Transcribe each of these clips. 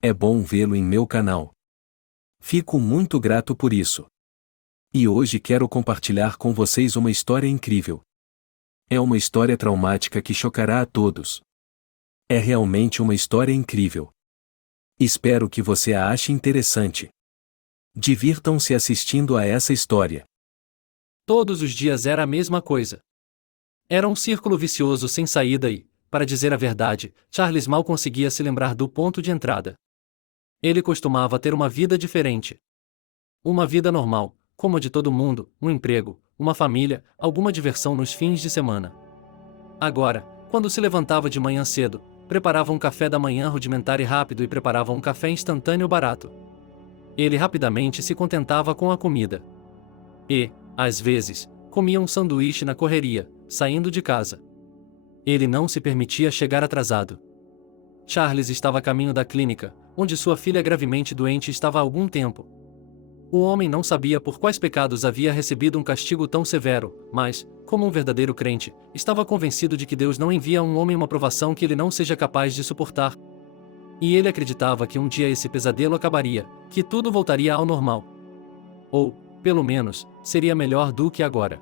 É bom vê-lo em meu canal. Fico muito grato por isso. E hoje quero compartilhar com vocês uma história incrível. É uma história traumática que chocará a todos. É realmente uma história incrível. Espero que você a ache interessante. Divirtam-se assistindo a essa história. Todos os dias era a mesma coisa. Era um círculo vicioso sem saída e, para dizer a verdade, Charles mal conseguia se lembrar do ponto de entrada. Ele costumava ter uma vida diferente. Uma vida normal, como a de todo mundo, um emprego, uma família, alguma diversão nos fins de semana. Agora, quando se levantava de manhã cedo, preparava um café da manhã rudimentar e rápido e preparava um café instantâneo barato. Ele rapidamente se contentava com a comida. E, às vezes, comia um sanduíche na correria, saindo de casa. Ele não se permitia chegar atrasado. Charles estava a caminho da clínica, onde sua filha gravemente doente estava há algum tempo. O homem não sabia por quais pecados havia recebido um castigo tão severo, mas, como um verdadeiro crente, estava convencido de que Deus não envia a um homem uma provação que ele não seja capaz de suportar. E ele acreditava que um dia esse pesadelo acabaria, que tudo voltaria ao normal. Ou, pelo menos, seria melhor do que agora.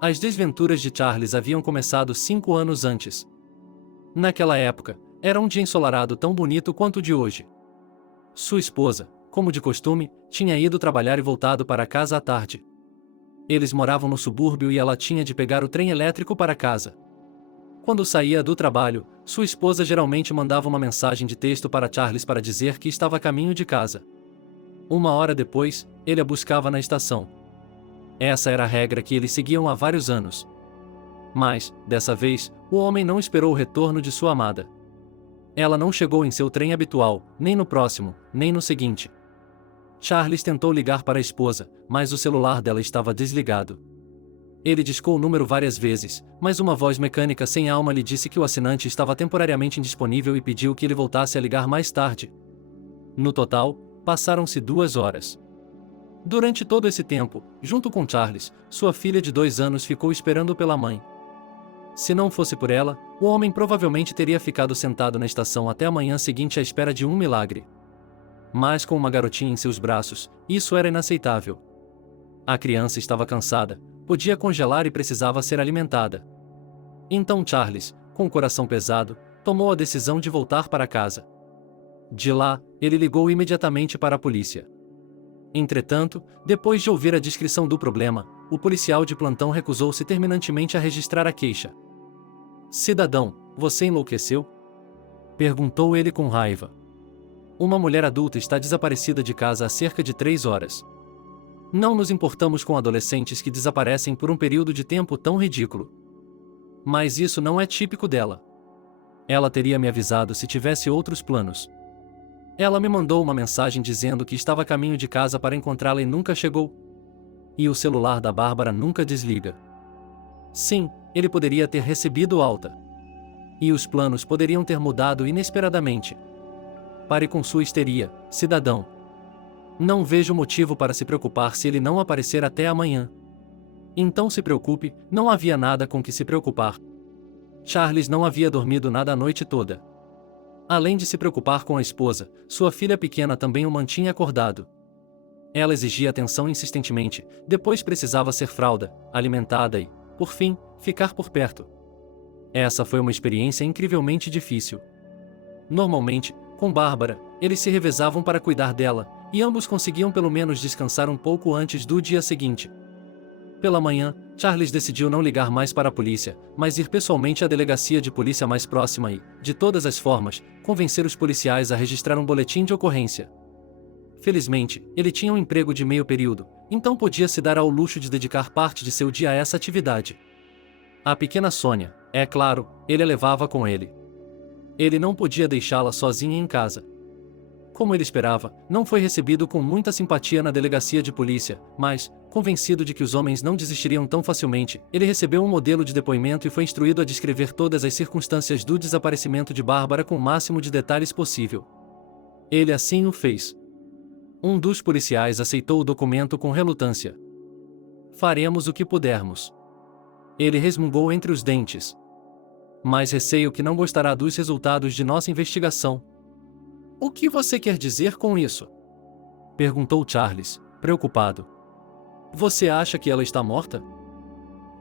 As desventuras de Charles haviam começado 5 anos antes. Naquela época, era um dia ensolarado tão bonito quanto o de hoje. Sua esposa, como de costume, tinha ido trabalhar e voltado para casa à tarde. Eles moravam no subúrbio e ela tinha de pegar o trem elétrico para casa. Quando saía do trabalho, sua esposa geralmente mandava uma mensagem de texto para Charles para dizer que estava a caminho de casa. 1 hora depois, ele a buscava na estação. Essa era a regra que eles seguiam há vários anos. Mas, dessa vez, o homem não esperou o retorno de sua amada. Ela não chegou em seu trem habitual, nem no próximo, nem no seguinte. Charles tentou ligar para a esposa, mas o celular dela estava desligado. Ele discou o número várias vezes, mas uma voz mecânica sem alma lhe disse que o assinante estava temporariamente indisponível e pediu que ele voltasse a ligar mais tarde. No total, passaram-se 2 horas. Durante todo esse tempo, junto com Charles, sua filha de 2 anos ficou esperando pela mãe. Se não fosse por ela, o homem provavelmente teria ficado sentado na estação até a manhã seguinte à espera de um milagre. Mas com uma garotinha em seus braços, isso era inaceitável. A criança estava cansada, podia congelar e precisava ser alimentada. Então Charles, com o coração pesado, tomou a decisão de voltar para casa. De lá, ele ligou imediatamente para a polícia. Entretanto, depois de ouvir a descrição do problema, o policial de plantão recusou-se terminantemente a registrar a queixa. "Cidadão, você enlouqueceu?" perguntou ele com raiva. "Uma mulher adulta está desaparecida de casa há cerca de 3 horas. Não nos importamos com adolescentes que desaparecem por um período de tempo tão ridículo. Mas isso não é típico dela. Ela teria me avisado se tivesse outros planos. Ela me mandou uma mensagem dizendo que estava a caminho de casa para encontrá-la e nunca chegou. E o celular da Bárbara nunca desliga. Sim, ele poderia ter recebido alta. E os planos poderiam ter mudado inesperadamente. Pare com sua histeria, cidadão. Não vejo motivo para se preocupar se ele não aparecer até amanhã. Então se preocupe, não havia nada com que se preocupar." Charles não havia dormido nada a noite toda. Além de se preocupar com a esposa, sua filha pequena também o mantinha acordado. Ela exigia atenção insistentemente, depois precisava ser fralda, alimentada e, por fim, ficar por perto. Essa foi uma experiência incrivelmente difícil. Normalmente, com Bárbara, eles se revezavam para cuidar dela, e ambos conseguiam pelo menos descansar um pouco antes do dia seguinte. Pela manhã, Charles decidiu não ligar mais para a polícia, mas ir pessoalmente à delegacia de polícia mais próxima e, de todas as formas, convencer os policiais a registrar um boletim de ocorrência. Felizmente, ele tinha um emprego de meio período, então podia se dar ao luxo de dedicar parte de seu dia a essa atividade. A pequena Sônia, é claro, ele a levava com ele. Ele não podia deixá-la sozinha em casa. Como ele esperava, não foi recebido com muita simpatia na delegacia de polícia, mas, convencido de que os homens não desistiriam tão facilmente, ele recebeu um modelo de depoimento e foi instruído a descrever todas as circunstâncias do desaparecimento de Bárbara com o máximo de detalhes possível. Ele assim o fez. Um dos policiais aceitou o documento com relutância. "Faremos o que pudermos." Ele resmungou entre os dentes. "Mas receio que não gostará dos resultados de nossa investigação." O que você quer dizer com isso? Perguntou Charles, preocupado. Você acha que ela está morta?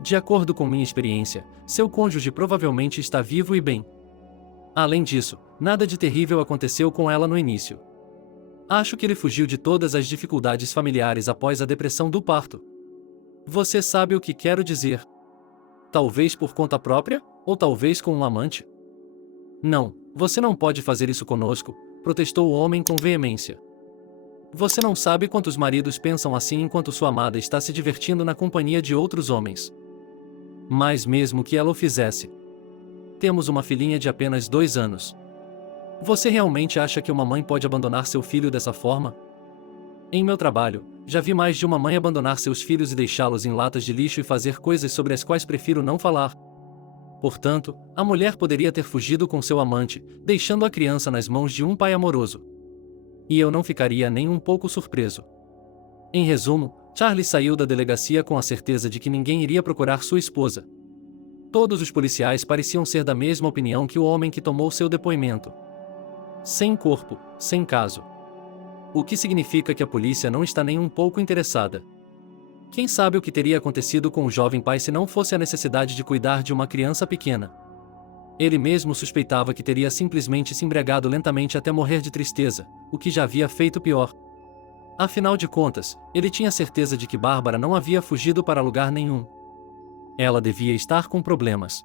De acordo com minha experiência, seu cônjuge provavelmente está vivo e bem. Além disso, nada de terrível aconteceu com ela no início. Acho que ele fugiu de todas as dificuldades familiares após a depressão do parto. Você sabe o que quero dizer? Talvez por conta própria, ou talvez com um amante? Não, você não pode fazer isso conosco, protestou o homem com veemência. Você não sabe quantos maridos pensam assim enquanto sua amada está se divertindo na companhia de outros homens. Mas mesmo que ela o fizesse. Temos uma filhinha de apenas 2 anos. Você realmente acha que uma mãe pode abandonar seu filho dessa forma? Em meu trabalho, já vi mais de uma mãe abandonar seus filhos e deixá-los em latas de lixo e fazer coisas sobre as quais prefiro não falar. Portanto, a mulher poderia ter fugido com seu amante, deixando a criança nas mãos de um pai amoroso. E eu não ficaria nem um pouco surpreso. Em resumo, Charles saiu da delegacia com a certeza de que ninguém iria procurar sua esposa. Todos os policiais pareciam ser da mesma opinião que o homem que tomou seu depoimento. Sem corpo, sem caso. O que significa que a polícia não está nem um pouco interessada. Quem sabe o que teria acontecido com o jovem pai se não fosse a necessidade de cuidar de uma criança pequena. Ele mesmo suspeitava que teria simplesmente se embriagado lentamente até morrer de tristeza, o que já havia feito pior. Afinal de contas, ele tinha certeza de que Bárbara não havia fugido para lugar nenhum. Ela devia estar com problemas.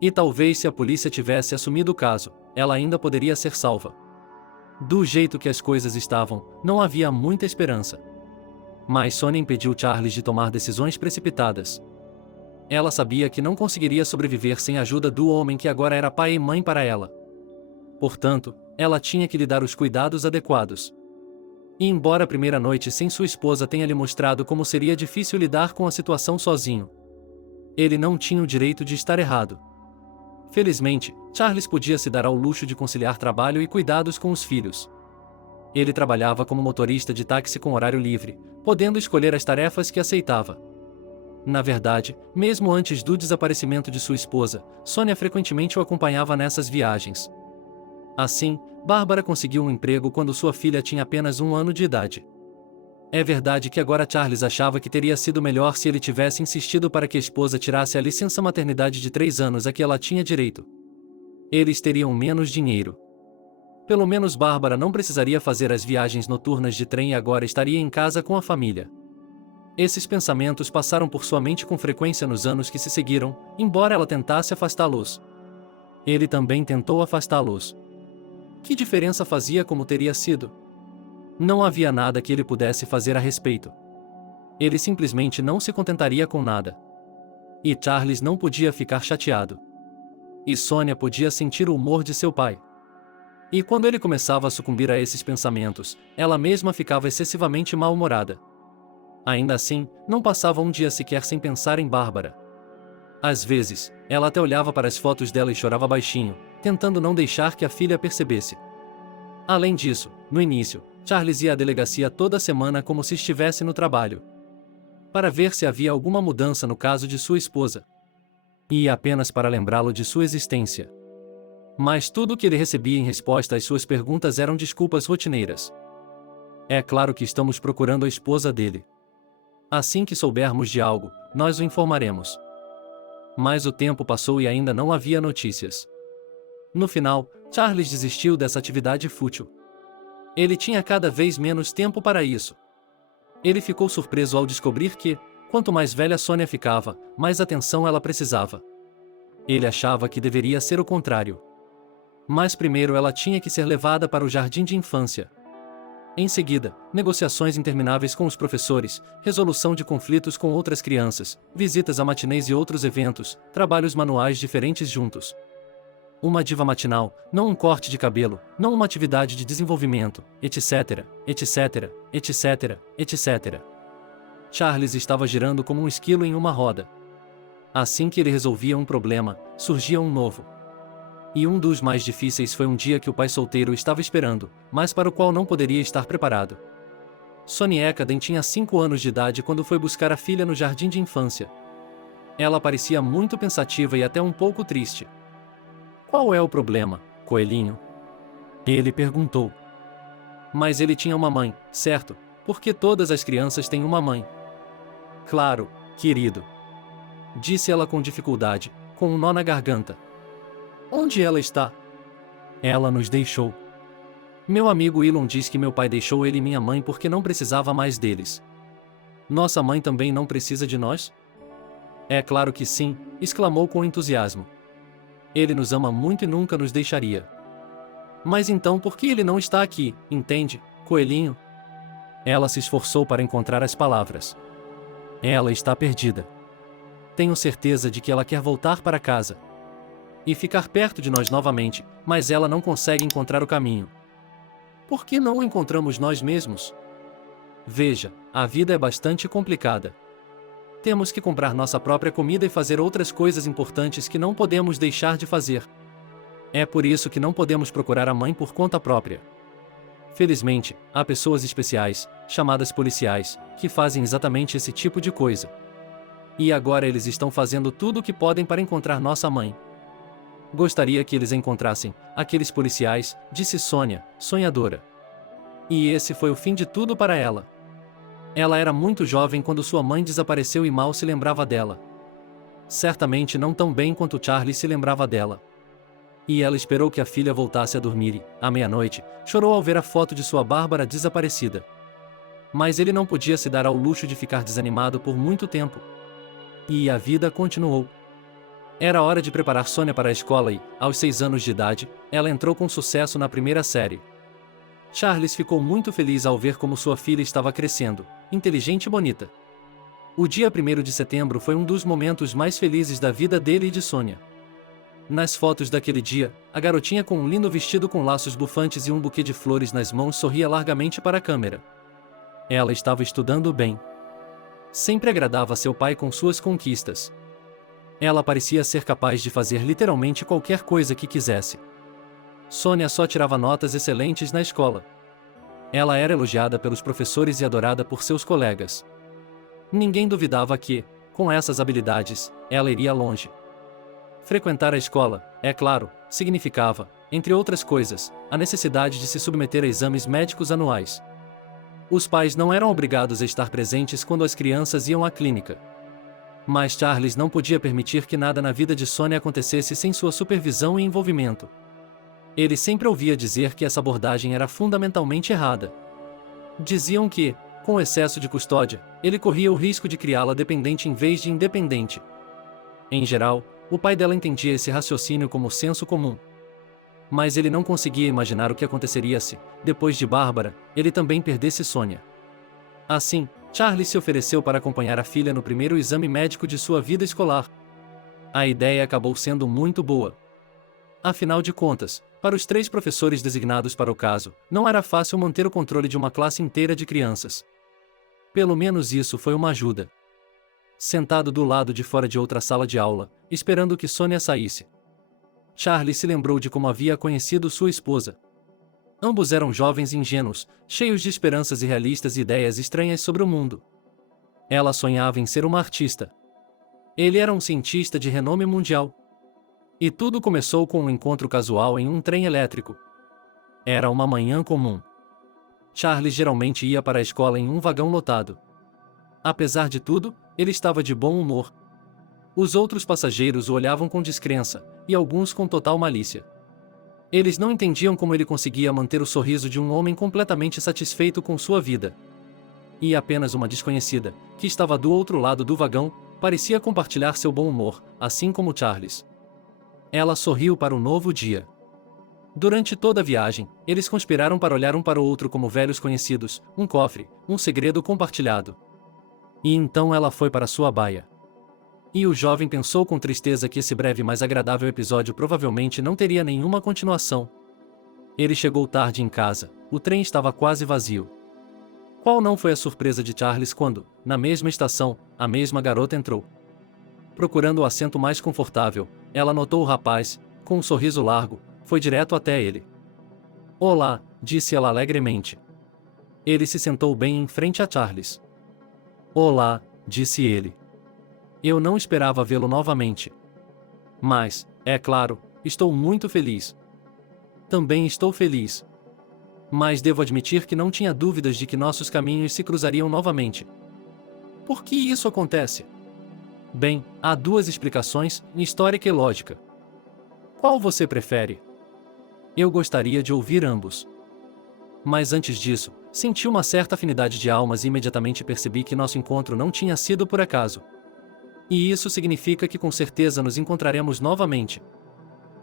E talvez se a polícia tivesse assumido o caso, ela ainda poderia ser salva. Do jeito que as coisas estavam, não havia muita esperança. Mas Sonia impediu Charles de tomar decisões precipitadas. Ela sabia que não conseguiria sobreviver sem a ajuda do homem que agora era pai e mãe para ela. Portanto, ela tinha que lhe dar os cuidados adequados. E embora a primeira noite sem sua esposa tenha lhe mostrado como seria difícil lidar com a situação sozinho, ele não tinha o direito de estar errado. Felizmente, Charles podia se dar ao luxo de conciliar trabalho e cuidados com os filhos. Ele trabalhava como motorista de táxi com horário livre, podendo escolher as tarefas que aceitava. Na verdade, mesmo antes do desaparecimento de sua esposa, Sonia frequentemente o acompanhava nessas viagens. Assim, Bárbara conseguiu um emprego quando sua filha tinha apenas 1 ano de idade. É verdade que agora Charles achava que teria sido melhor se ele tivesse insistido para que a esposa tirasse a licença maternidade de 3 anos a que ela tinha direito. Eles teriam menos dinheiro. Pelo menos Bárbara não precisaria fazer as viagens noturnas de trem e agora estaria em casa com a família. Esses pensamentos passaram por sua mente com frequência nos anos que se seguiram, embora ela tentasse afastá-los. Ele também tentou afastá-los. Que diferença fazia como teria sido? Não havia nada que ele pudesse fazer a respeito. Ele simplesmente não se contentaria com nada. E Charles não podia ficar chateado. E Sonia podia sentir o humor de seu pai. E quando ele começava a sucumbir a esses pensamentos, ela mesma ficava excessivamente mal-humorada. Ainda assim, não passava um dia sequer sem pensar em Bárbara. Às vezes, ela até olhava para as fotos dela e chorava baixinho, tentando não deixar que a filha percebesse. Além disso, no início, Charles ia à delegacia toda semana como se estivesse no trabalho, para ver se havia alguma mudança no caso de sua esposa. E ia apenas para lembrá-lo de sua existência. Mas tudo o que ele recebia em resposta às suas perguntas eram desculpas rotineiras. É claro que estamos procurando a esposa dele. Assim que soubermos de algo, nós o informaremos. Mas o tempo passou e ainda não havia notícias. No final, Charles desistiu dessa atividade fútil. Ele tinha cada vez menos tempo para isso. Ele ficou surpreso ao descobrir que, quanto mais velha Sonia ficava, mais atenção ela precisava. Ele achava que deveria ser o contrário. Mas primeiro ela tinha que ser levada para o jardim de infância. Em seguida, negociações intermináveis com os professores, resolução de conflitos com outras crianças, visitas a matinês e outros eventos, trabalhos manuais diferentes juntos. Uma diva matinal, não um corte de cabelo, não uma atividade de desenvolvimento, etc, etc, etc, etc. Charles estava girando como um esquilo em uma roda. Assim que ele resolvia um problema, surgia um novo. E um dos mais difíceis foi um dia que o pai solteiro estava esperando, mas para o qual não poderia estar preparado. Sonia Ekaden tinha 5 anos de idade quando foi buscar a filha no jardim de infância. Ela parecia muito pensativa e até um pouco triste. Qual é o problema, coelhinho? Ele perguntou. Mas ele tinha uma mãe, certo? Porque todas as crianças têm uma mãe. Claro, querido. Disse ela com dificuldade, com um nó na garganta. Onde ela está? Ela nos deixou. Meu amigo Elon diz que meu pai deixou ele e minha mãe porque não precisava mais deles. Nossa mãe também não precisa de nós? É claro que sim, exclamou com entusiasmo. Ele nos ama muito e nunca nos deixaria. Mas então por que ele não está aqui, entende, coelhinho? Ela se esforçou para encontrar as palavras. Ela está perdida. Tenho certeza de que ela quer voltar para casa e ficar perto de nós novamente, mas ela não consegue encontrar o caminho. Por que não o encontramos nós mesmos? Veja, a vida é bastante complicada. Temos que comprar nossa própria comida e fazer outras coisas importantes que não podemos deixar de fazer. É por isso que não podemos procurar a mãe por conta própria. Felizmente, há pessoas especiais, chamadas policiais, que fazem exatamente esse tipo de coisa. E agora eles estão fazendo tudo o que podem para encontrar nossa mãe. Gostaria que eles a encontrassem, aqueles policiais, disse Sônia, sonhadora. E esse foi o fim de tudo para ela. Ela era muito jovem quando sua mãe desapareceu e mal se lembrava dela. Certamente não tão bem quanto Charlie se lembrava dela. E ela esperou que a filha voltasse a dormir e, à meia-noite, chorou ao ver a foto de sua Bárbara desaparecida. Mas ele não podia se dar ao luxo de ficar desanimado por muito tempo. E a vida continuou. Era hora de preparar Sônia para a escola e, aos 6 anos de idade, ela entrou com sucesso na primeira série. Charles ficou muito feliz ao ver como sua filha estava crescendo, inteligente e bonita. O dia 1º de setembro foi um dos momentos mais felizes da vida dele e de Sônia. Nas fotos daquele dia, a garotinha com um lindo vestido com laços bufantes e um buquê de flores nas mãos sorria largamente para a câmera. Ela estava estudando bem. Sempre agradava seu pai com suas conquistas. Ela parecia ser capaz de fazer literalmente qualquer coisa que quisesse. Sônia só tirava notas excelentes na escola. Ela era elogiada pelos professores e adorada por seus colegas. Ninguém duvidava que, com essas habilidades, ela iria longe. Frequentar a escola, é claro, significava, entre outras coisas, a necessidade de se submeter a exames médicos anuais. Os pais não eram obrigados a estar presentes quando as crianças iam à clínica. Mas Charles não podia permitir que nada na vida de Sônia acontecesse sem sua supervisão e envolvimento. Ele sempre ouvia dizer que essa abordagem era fundamentalmente errada. Diziam que, com excesso de custódia, ele corria o risco de criá-la dependente em vez de independente. Em geral, o pai dela entendia esse raciocínio como senso comum. Mas ele não conseguia imaginar o que aconteceria se, depois de Bárbara, ele também perdesse Sônia. Assim, Charles se ofereceu para acompanhar a filha no primeiro exame médico de sua vida escolar. A ideia acabou sendo muito boa. Afinal de contas, para os 3 professores designados para o caso, não era fácil manter o controle de uma classe inteira de crianças. Pelo menos isso foi uma ajuda. Sentado do lado de fora de outra sala de aula, esperando que Sônia saísse, Charles se lembrou de como havia conhecido sua esposa. Ambos eram jovens ingênuos, cheios de esperanças irrealistas e ideias estranhas sobre o mundo. Ela sonhava em ser uma artista. Ele era um cientista de renome mundial. E tudo começou com um encontro casual em um trem elétrico. Era uma manhã comum. Charles geralmente ia para a escola em um vagão lotado. Apesar de tudo, ele estava de bom humor. Os outros passageiros o olhavam com descrença, e alguns com total malícia. Eles não entendiam como ele conseguia manter o sorriso de um homem completamente satisfeito com sua vida. E apenas uma desconhecida, que estava do outro lado do vagão, parecia compartilhar seu bom humor, assim como Charles. Ela sorriu para o novo dia. Durante toda a viagem, eles conspiraram para olhar um para o outro como velhos conhecidos, um cofre, um segredo compartilhado. E então ela foi para sua baia. E o jovem pensou com tristeza que esse breve mas agradável episódio provavelmente não teria nenhuma continuação. Ele chegou tarde em casa, o trem estava quase vazio. Qual não foi a surpresa de Charles quando, na mesma estação, a mesma garota entrou? Procurando o assento mais confortável, ela notou o rapaz, com um sorriso largo, foi direto até ele. Olá, disse ela alegremente. Ele se sentou bem em frente a Charles. Olá, disse ele. Eu não esperava vê-lo novamente. Mas, é claro, estou muito feliz. Também estou feliz. Mas devo admitir que não tinha dúvidas de que nossos caminhos se cruzariam novamente. Por que isso acontece? Bem, há duas explicações, histórica e lógica. Qual você prefere? Eu gostaria de ouvir ambos. Mas antes disso, senti uma certa afinidade de almas e imediatamente percebi que nosso encontro não tinha sido por acaso. E isso significa que com certeza nos encontraremos novamente.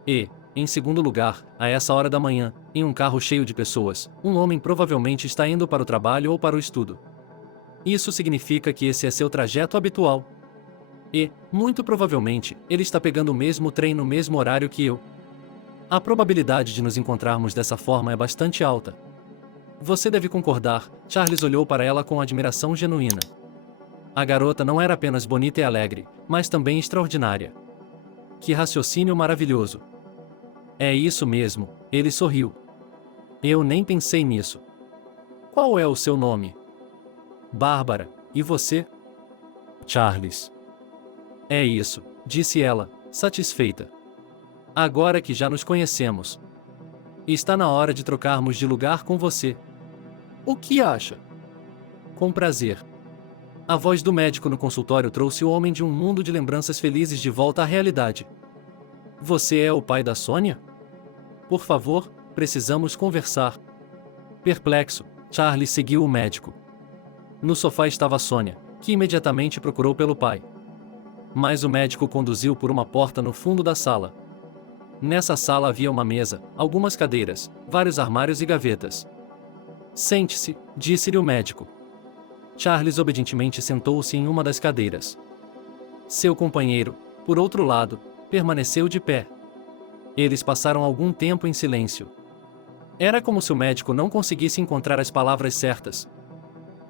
E, em segundo lugar, a essa hora da manhã, em um carro cheio de pessoas, um homem provavelmente está indo para o trabalho ou para o estudo. Isso significa que esse é seu trajeto habitual. E, muito provavelmente, ele está pegando o mesmo trem no mesmo horário que eu. A probabilidade de nos encontrarmos dessa forma é bastante alta. Você deve concordar, Charles olhou para ela com admiração genuína. A garota não era apenas bonita e alegre, mas também extraordinária. Que raciocínio maravilhoso! É isso mesmo, ele sorriu. Eu nem pensei nisso. Qual é o seu nome? Bárbara, e você? Charles. É isso, disse ela, satisfeita. Agora que já nos conhecemos. Está na hora de trocarmos de lugar com você. O que acha? Com prazer. A voz do médico no consultório trouxe o homem de um mundo de lembranças felizes de volta à realidade. Você é o pai da Sônia? Por favor, precisamos conversar. Perplexo, Charles seguiu o médico. No sofá estava Sônia, que imediatamente procurou pelo pai. Mas o médico conduziu por uma porta no fundo da sala. Nessa sala havia uma mesa, algumas cadeiras, vários armários e gavetas. Sente-se, disse-lhe o médico. Charles obedientemente sentou-se em uma das cadeiras. Seu companheiro, por outro lado, permaneceu de pé. Eles passaram algum tempo em silêncio. Era como se o médico não conseguisse encontrar as palavras certas.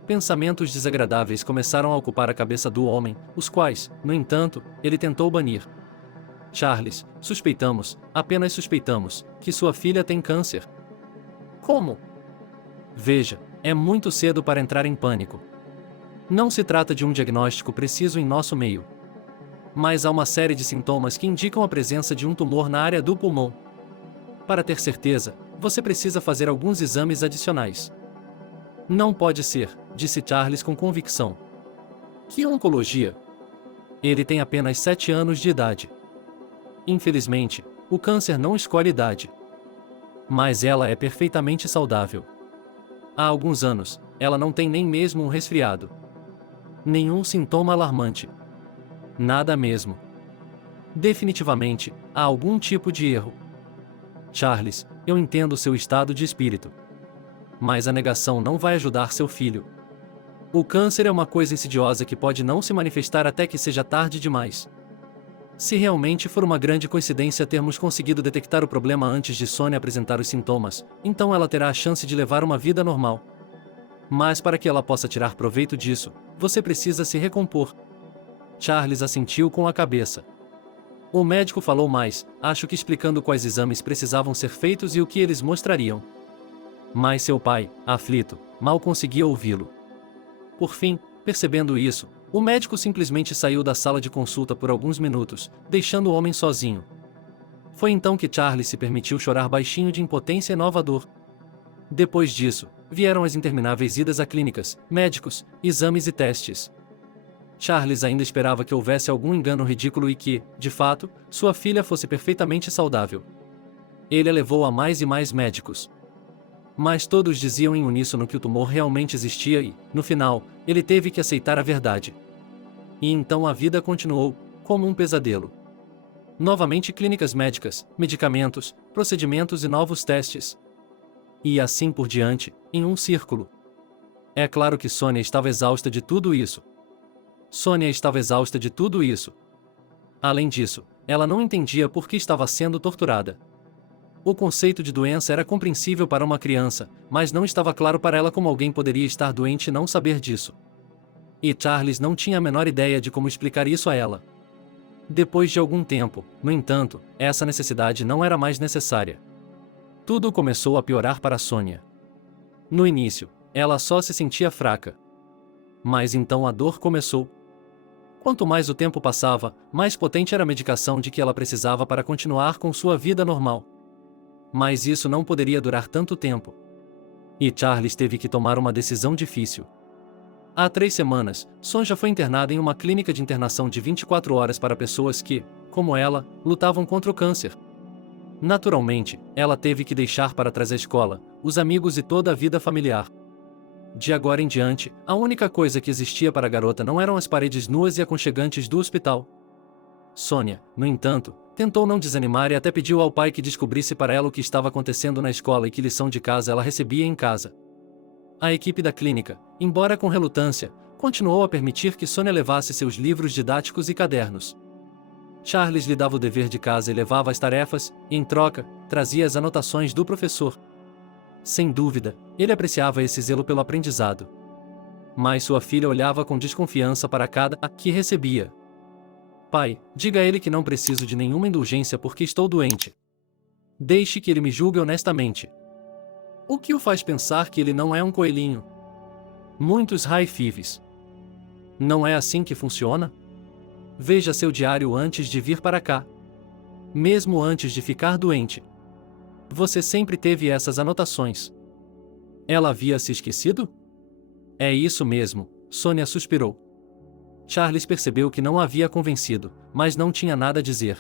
Pensamentos desagradáveis começaram a ocupar a cabeça do homem, os quais, no entanto, ele tentou banir. Charles, suspeitamos, apenas suspeitamos, que sua filha tem câncer. Como? Veja, é muito cedo para entrar em pânico. Não se trata de um diagnóstico preciso em nosso meio. Mas há uma série de sintomas que indicam a presença de um tumor na área do pulmão. Para ter certeza, você precisa fazer alguns exames adicionais. Não pode ser, disse Charles com convicção. Que oncologia? Ele tem apenas 7 anos de idade. Infelizmente, o câncer não escolhe idade. Mas ela é perfeitamente saudável. Há alguns anos, ela não tem nem mesmo um resfriado. Nenhum sintoma alarmante. Nada mesmo. Definitivamente, há algum tipo de erro. Charles, eu entendo seu estado de espírito. Mas a negação não vai ajudar seu filho. O câncer é uma coisa insidiosa que pode não se manifestar até que seja tarde demais. Se realmente for uma grande coincidência termos conseguido detectar o problema antes de Sônia apresentar os sintomas, então ela terá a chance de levar uma vida normal. Mas para que ela possa tirar proveito disso, você precisa se recompor. Charles assentiu com a cabeça. O médico falou mais, acho que explicando quais exames precisavam ser feitos e o que eles mostrariam. Mas seu pai, aflito, mal conseguia ouvi-lo. Por fim, percebendo isso, o médico simplesmente saiu da sala de consulta por alguns minutos, deixando o homem sozinho. Foi então que Charles se permitiu chorar baixinho de impotência e nova dor. Depois disso, vieram as intermináveis idas a clínicas, médicos, exames e testes. Charles ainda esperava que houvesse algum engano ridículo e que, de fato, sua filha fosse perfeitamente saudável. Ele a levou a mais e mais médicos. Mas todos diziam em uníssono que o tumor realmente existia e, no final, ele teve que aceitar a verdade. E então a vida continuou, como um pesadelo. Novamente clínicas médicas, medicamentos, procedimentos e novos testes. E assim por diante, em um círculo. É claro que Sônia estava exausta de tudo isso. Sônia estava exausta de tudo isso. Além disso, ela não entendia por que estava sendo torturada. O conceito de doença era compreensível para uma criança, mas não estava claro para ela como alguém poderia estar doente e não saber disso. E Charles não tinha a menor ideia de como explicar isso a ela. Depois de algum tempo, no entanto, essa necessidade não era mais necessária. Tudo começou a piorar para Sônia. No início, ela só se sentia fraca. Mas então a dor começou. Quanto mais o tempo passava, mais potente era a medicação de que ela precisava para continuar com sua vida normal. Mas isso não poderia durar tanto tempo. E Charles teve que tomar uma decisão difícil. Há 3 semanas, Sonja foi internada em uma clínica de internação de 24 horas para pessoas que, como ela, lutavam contra o câncer. Naturalmente, ela teve que deixar para trás a escola, os amigos e toda a vida familiar. De agora em diante, a única coisa que existia para a garota não eram as paredes nuas e aconchegantes do hospital. Sônia, no entanto, tentou não desanimar e até pediu ao pai que descobrisse para ela o que estava acontecendo na escola e que lição de casa ela recebia em casa. A equipe da clínica, embora com relutância, continuou a permitir que Sônia levasse seus livros didáticos e cadernos. Charles lhe dava o dever de casa e levava as tarefas, e, em troca, trazia as anotações do professor. Sem dúvida, ele apreciava esse zelo pelo aprendizado. Mas sua filha olhava com desconfiança para cada que recebia. Pai, diga a ele que não preciso de nenhuma indulgência porque estou doente. Deixe que ele me julgue honestamente. O que o faz pensar que ele não é um coelhinho? Muitos high-fives. Não é assim que funciona? Veja seu diário antes de vir para cá. Mesmo antes de ficar doente. Você sempre teve essas anotações. Ela havia se esquecido? É isso mesmo, Sônia suspirou. Charles percebeu que não a havia convencido, mas não tinha nada a dizer.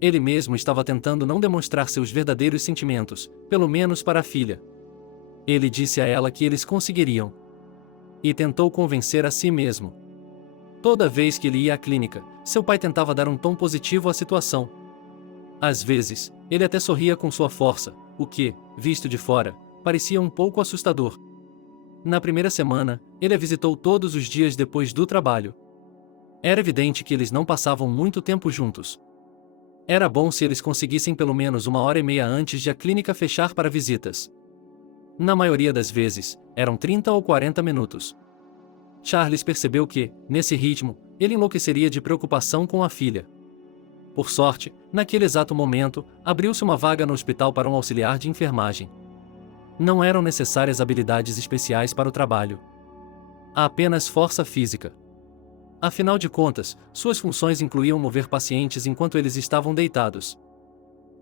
Ele mesmo estava tentando não demonstrar seus verdadeiros sentimentos, pelo menos para a filha. Ele disse a ela que eles conseguiriam. E tentou convencer a si mesmo. Toda vez que ele ia à clínica, seu pai tentava dar um tom positivo à situação. Às vezes, ele até sorria com sua força, o que, visto de fora, parecia um pouco assustador. Na primeira semana, ele a visitou todos os dias depois do trabalho. Era evidente que eles não passavam muito tempo juntos. Era bom se eles conseguissem pelo menos 1h30 antes de a clínica fechar para visitas. Na maioria das vezes, eram 30 ou 40 minutos. Charles percebeu que, nesse ritmo, ele enlouqueceria de preocupação com a filha. Por sorte, naquele exato momento, abriu-se uma vaga no hospital para um auxiliar de enfermagem. Não eram necessárias habilidades especiais para o trabalho. Apenas força física. Afinal de contas, suas funções incluíam mover pacientes enquanto eles estavam deitados.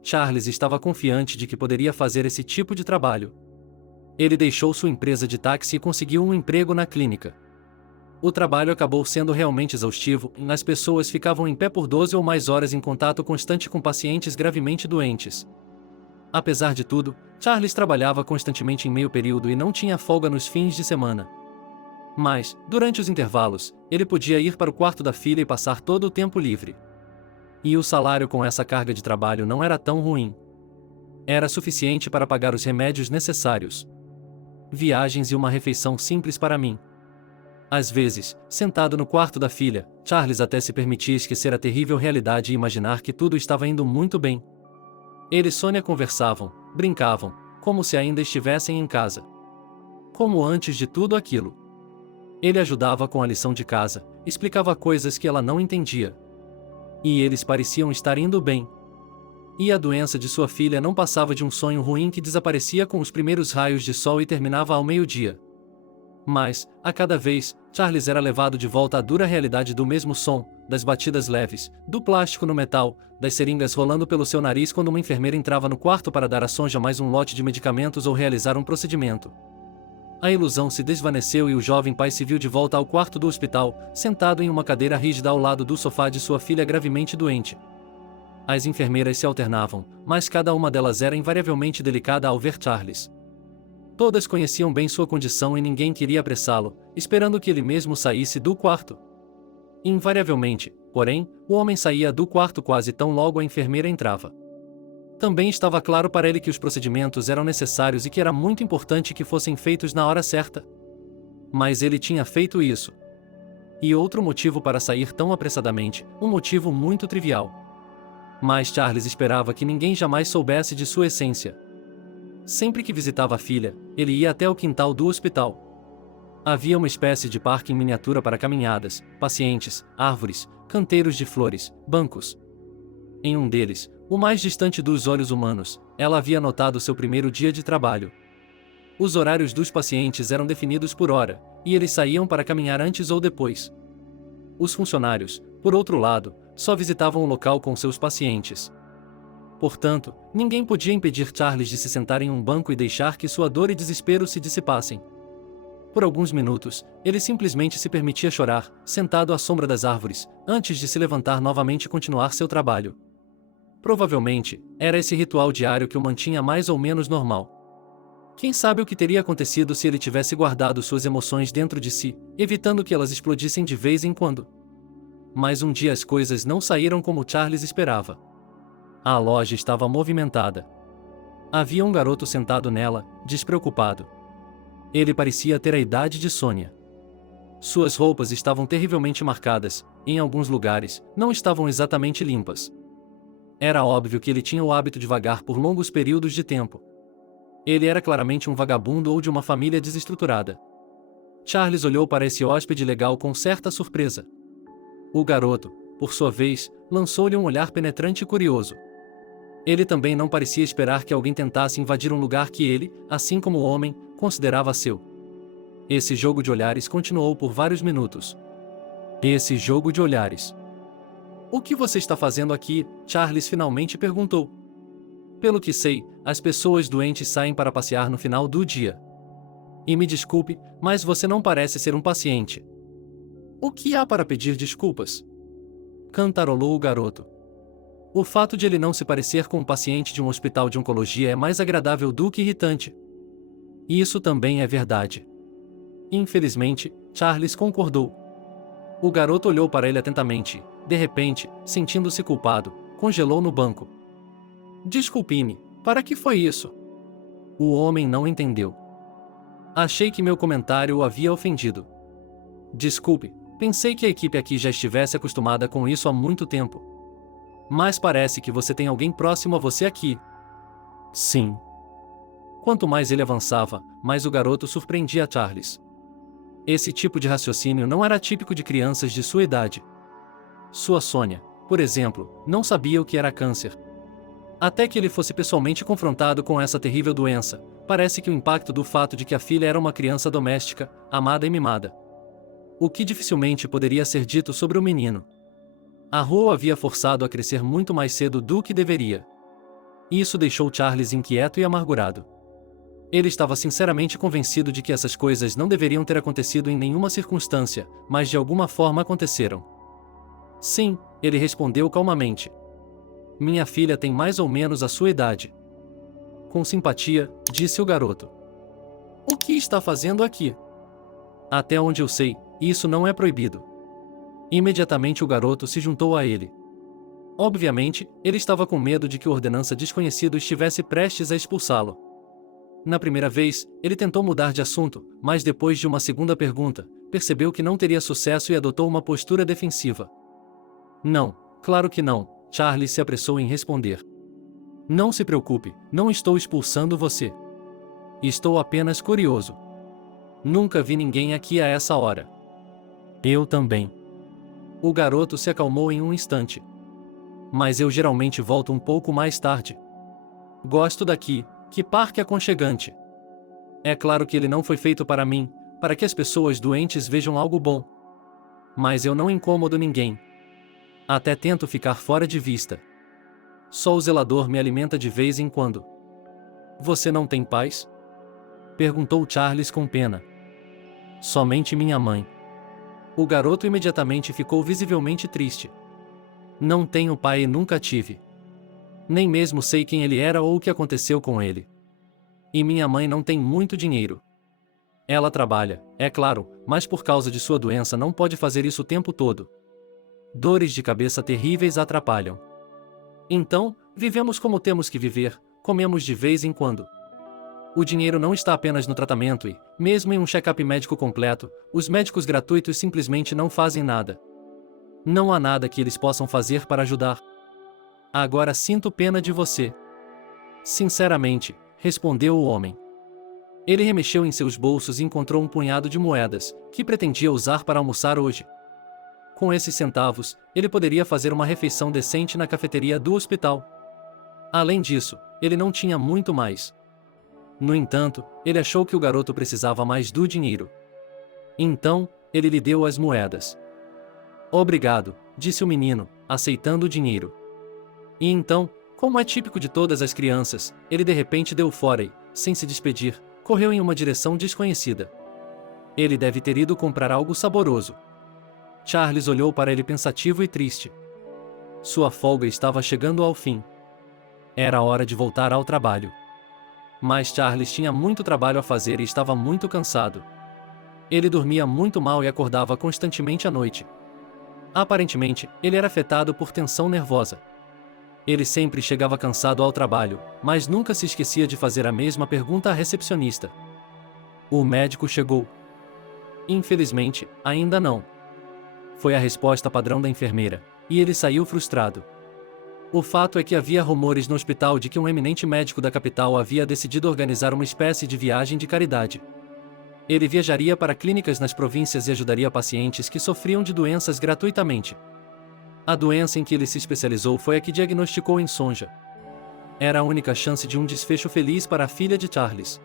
Charles estava confiante de que poderia fazer esse tipo de trabalho. Ele deixou sua empresa de táxi e conseguiu um emprego na clínica. O trabalho acabou sendo realmente exaustivo, e as pessoas ficavam em pé por 12 ou mais horas em contato constante com pacientes gravemente doentes. Apesar de tudo, Charles trabalhava constantemente em meio período e não tinha folga nos fins de semana. Mas, durante os intervalos, ele podia ir para o quarto da filha e passar todo o tempo livre. E o salário com essa carga de trabalho não era tão ruim. Era suficiente para pagar os remédios necessários. Viagens e uma refeição simples para mim. Às vezes, sentado no quarto da filha, Charles até se permitia esquecer a terrível realidade e imaginar que tudo estava indo muito bem. Ele e Sônia conversavam, brincavam, como se ainda estivessem em casa. Como antes de tudo aquilo. Ele ajudava com a lição de casa, explicava coisas que ela não entendia. E eles pareciam estar indo bem. E a doença de sua filha não passava de um sonho ruim que desaparecia com os primeiros raios de sol e terminava ao meio-dia. Mas, a cada vez, Charles era levado de volta à dura realidade do mesmo som, das batidas leves, do plástico no metal, das seringas rolando pelo seu nariz quando uma enfermeira entrava no quarto para dar a Sonja mais um lote de medicamentos ou realizar um procedimento. A ilusão se desvaneceu e o jovem pai se viu de volta ao quarto do hospital, sentado em uma cadeira rígida ao lado do sofá de sua filha gravemente doente. As enfermeiras se alternavam, mas cada uma delas era invariavelmente delicada ao ver Charles. Todas conheciam bem sua condição e ninguém queria apressá-lo, esperando que ele mesmo saísse do quarto. Invariavelmente, porém, o homem saía do quarto quase tão logo a enfermeira entrava. Também estava claro para ele que os procedimentos eram necessários e que era muito importante que fossem feitos na hora certa. Mas ele tinha feito isso. E outro motivo para sair tão apressadamente, um motivo muito trivial. Mas Charles esperava que ninguém jamais soubesse de sua essência. Sempre que visitava a filha, ele ia até o quintal do hospital. Havia uma espécie de parque em miniatura para caminhadas, pacientes, árvores, canteiros de flores, bancos. Em um deles, o mais distante dos olhos humanos, ela havia notado seu primeiro dia de trabalho. Os horários dos pacientes eram definidos por hora, e eles saíam para caminhar antes ou depois. Os funcionários, por outro lado, só visitavam o local com seus pacientes. Portanto, ninguém podia impedir Charles de se sentar em um banco e deixar que sua dor e desespero se dissipassem. Por alguns minutos, ele simplesmente se permitia chorar, sentado à sombra das árvores, antes de se levantar novamente e continuar seu trabalho. Provavelmente, era esse ritual diário que o mantinha mais ou menos normal. Quem sabe o que teria acontecido se ele tivesse guardado suas emoções dentro de si, evitando que elas explodissem de vez em quando? Mas um dia as coisas não saíram como Charles esperava. A loja estava movimentada. Havia um garoto sentado nela, despreocupado. Ele parecia ter a idade de Sônia. Suas roupas estavam terrivelmente marcadas, e em alguns lugares, não estavam exatamente limpas. Era óbvio que ele tinha o hábito de vagar por longos períodos de tempo. Ele era claramente um vagabundo ou de uma família desestruturada. Charles olhou para esse hóspede legal com certa surpresa. O garoto, por sua vez, lançou-lhe um olhar penetrante e curioso. Ele também não parecia esperar que alguém tentasse invadir um lugar que ele, assim como o homem, considerava seu. Esse jogo de olhares continuou por vários minutos. Esse jogo de olhares. O que você está fazendo aqui? Charles finalmente perguntou. Pelo que sei, as pessoas doentes saem para passear no final do dia. E me desculpe, mas você não parece ser um paciente. O que há para pedir desculpas? Cantarolou o garoto. O fato de ele não se parecer com um paciente de um hospital de oncologia é mais agradável do que irritante. E isso também é verdade. Infelizmente, Charles concordou. O garoto olhou para ele atentamente. De repente, sentindo-se culpado, congelou no banco. Desculpe-me, para que foi isso? O homem não entendeu. Achei que meu comentário o havia ofendido. Desculpe, pensei que a equipe aqui já estivesse acostumada com isso há muito tempo. Mas parece que você tem alguém próximo a você aqui. Sim. Quanto mais ele avançava, mais o garoto surpreendia Charles. Esse tipo de raciocínio não era típico de crianças de sua idade. Sua Sônia, por exemplo, não sabia o que era câncer. Até que ele fosse pessoalmente confrontado com essa terrível doença, parece que o impacto do fato de que a filha era uma criança doméstica, amada e mimada. O que dificilmente poderia ser dito sobre o menino. A rua o havia forçado a crescer muito mais cedo do que deveria. Isso deixou Charles inquieto e amargurado. Ele estava sinceramente convencido de que essas coisas não deveriam ter acontecido em nenhuma circunstância, mas de alguma forma aconteceram. Sim, ele respondeu calmamente. Minha filha tem mais ou menos a sua idade. Com simpatia, disse o garoto. O que está fazendo aqui? Até onde eu sei, isso não é proibido. Imediatamente o garoto se juntou a ele. Obviamente, ele estava com medo de que o ordenança desconhecido estivesse prestes a expulsá-lo. Na primeira vez, ele tentou mudar de assunto, mas depois de uma segunda pergunta, percebeu que não teria sucesso e adotou uma postura defensiva. Não, claro que não, Charles se apressou em responder. Não se preocupe, não estou expulsando você. Estou apenas curioso. Nunca vi ninguém aqui a essa hora. Eu também. O garoto se acalmou em um instante. Mas eu geralmente volto um pouco mais tarde. Gosto daqui, que parque aconchegante. É claro que ele não foi feito para mim, para que as pessoas doentes vejam algo bom. Mas eu não incomodo ninguém. Até tento ficar fora de vista. Só o zelador me alimenta de vez em quando. Você não tem pais? Perguntou Charles com pena. Somente minha mãe. O garoto imediatamente ficou visivelmente triste. Não tenho pai e nunca tive. Nem mesmo sei quem ele era ou o que aconteceu com ele. E minha mãe não tem muito dinheiro. Ela trabalha, é claro, mas por causa de sua doença não pode fazer isso o tempo todo. Dores de cabeça terríveis a atrapalham. Então, vivemos como temos que viver, comemos de vez em quando. O dinheiro não está apenas no tratamento e, mesmo em um check-up médico completo, os médicos gratuitos simplesmente não fazem nada. Não há nada que eles possam fazer para ajudar. Agora sinto pena de você. Sinceramente, respondeu o homem. Ele remexeu em seus bolsos e encontrou um punhado de moedas, que pretendia usar para almoçar hoje. Com esses centavos, ele poderia fazer uma refeição decente na cafeteria do hospital. Além disso, ele não tinha muito mais. No entanto, ele achou que o garoto precisava mais do dinheiro. Então, ele lhe deu as moedas. Obrigado, disse o menino, aceitando o dinheiro. E então, Como é típico de todas as crianças, ele de repente deu fora e, sem se despedir, correu em uma direção desconhecida. Ele deve ter ido comprar algo saboroso. Charles olhou para ele pensativo e triste. Sua folga estava chegando ao fim. Era hora de voltar ao trabalho. Mas Charles tinha muito trabalho a fazer e estava muito cansado. Ele dormia muito mal e acordava constantemente à noite. Aparentemente, ele era afetado por tensão nervosa. Ele sempre chegava cansado ao trabalho, mas nunca se esquecia de fazer a mesma pergunta à recepcionista. O médico chegou. Infelizmente, ainda não. Foi a resposta padrão da enfermeira, e ele saiu frustrado. O fato é que havia rumores no hospital de que um eminente médico da capital havia decidido organizar uma espécie de viagem de caridade. Ele viajaria para clínicas nas províncias e ajudaria pacientes que sofriam de doenças gratuitamente. A doença em que ele se especializou foi a que diagnosticou insônia. Era a única chance de um desfecho feliz para a filha de Charles.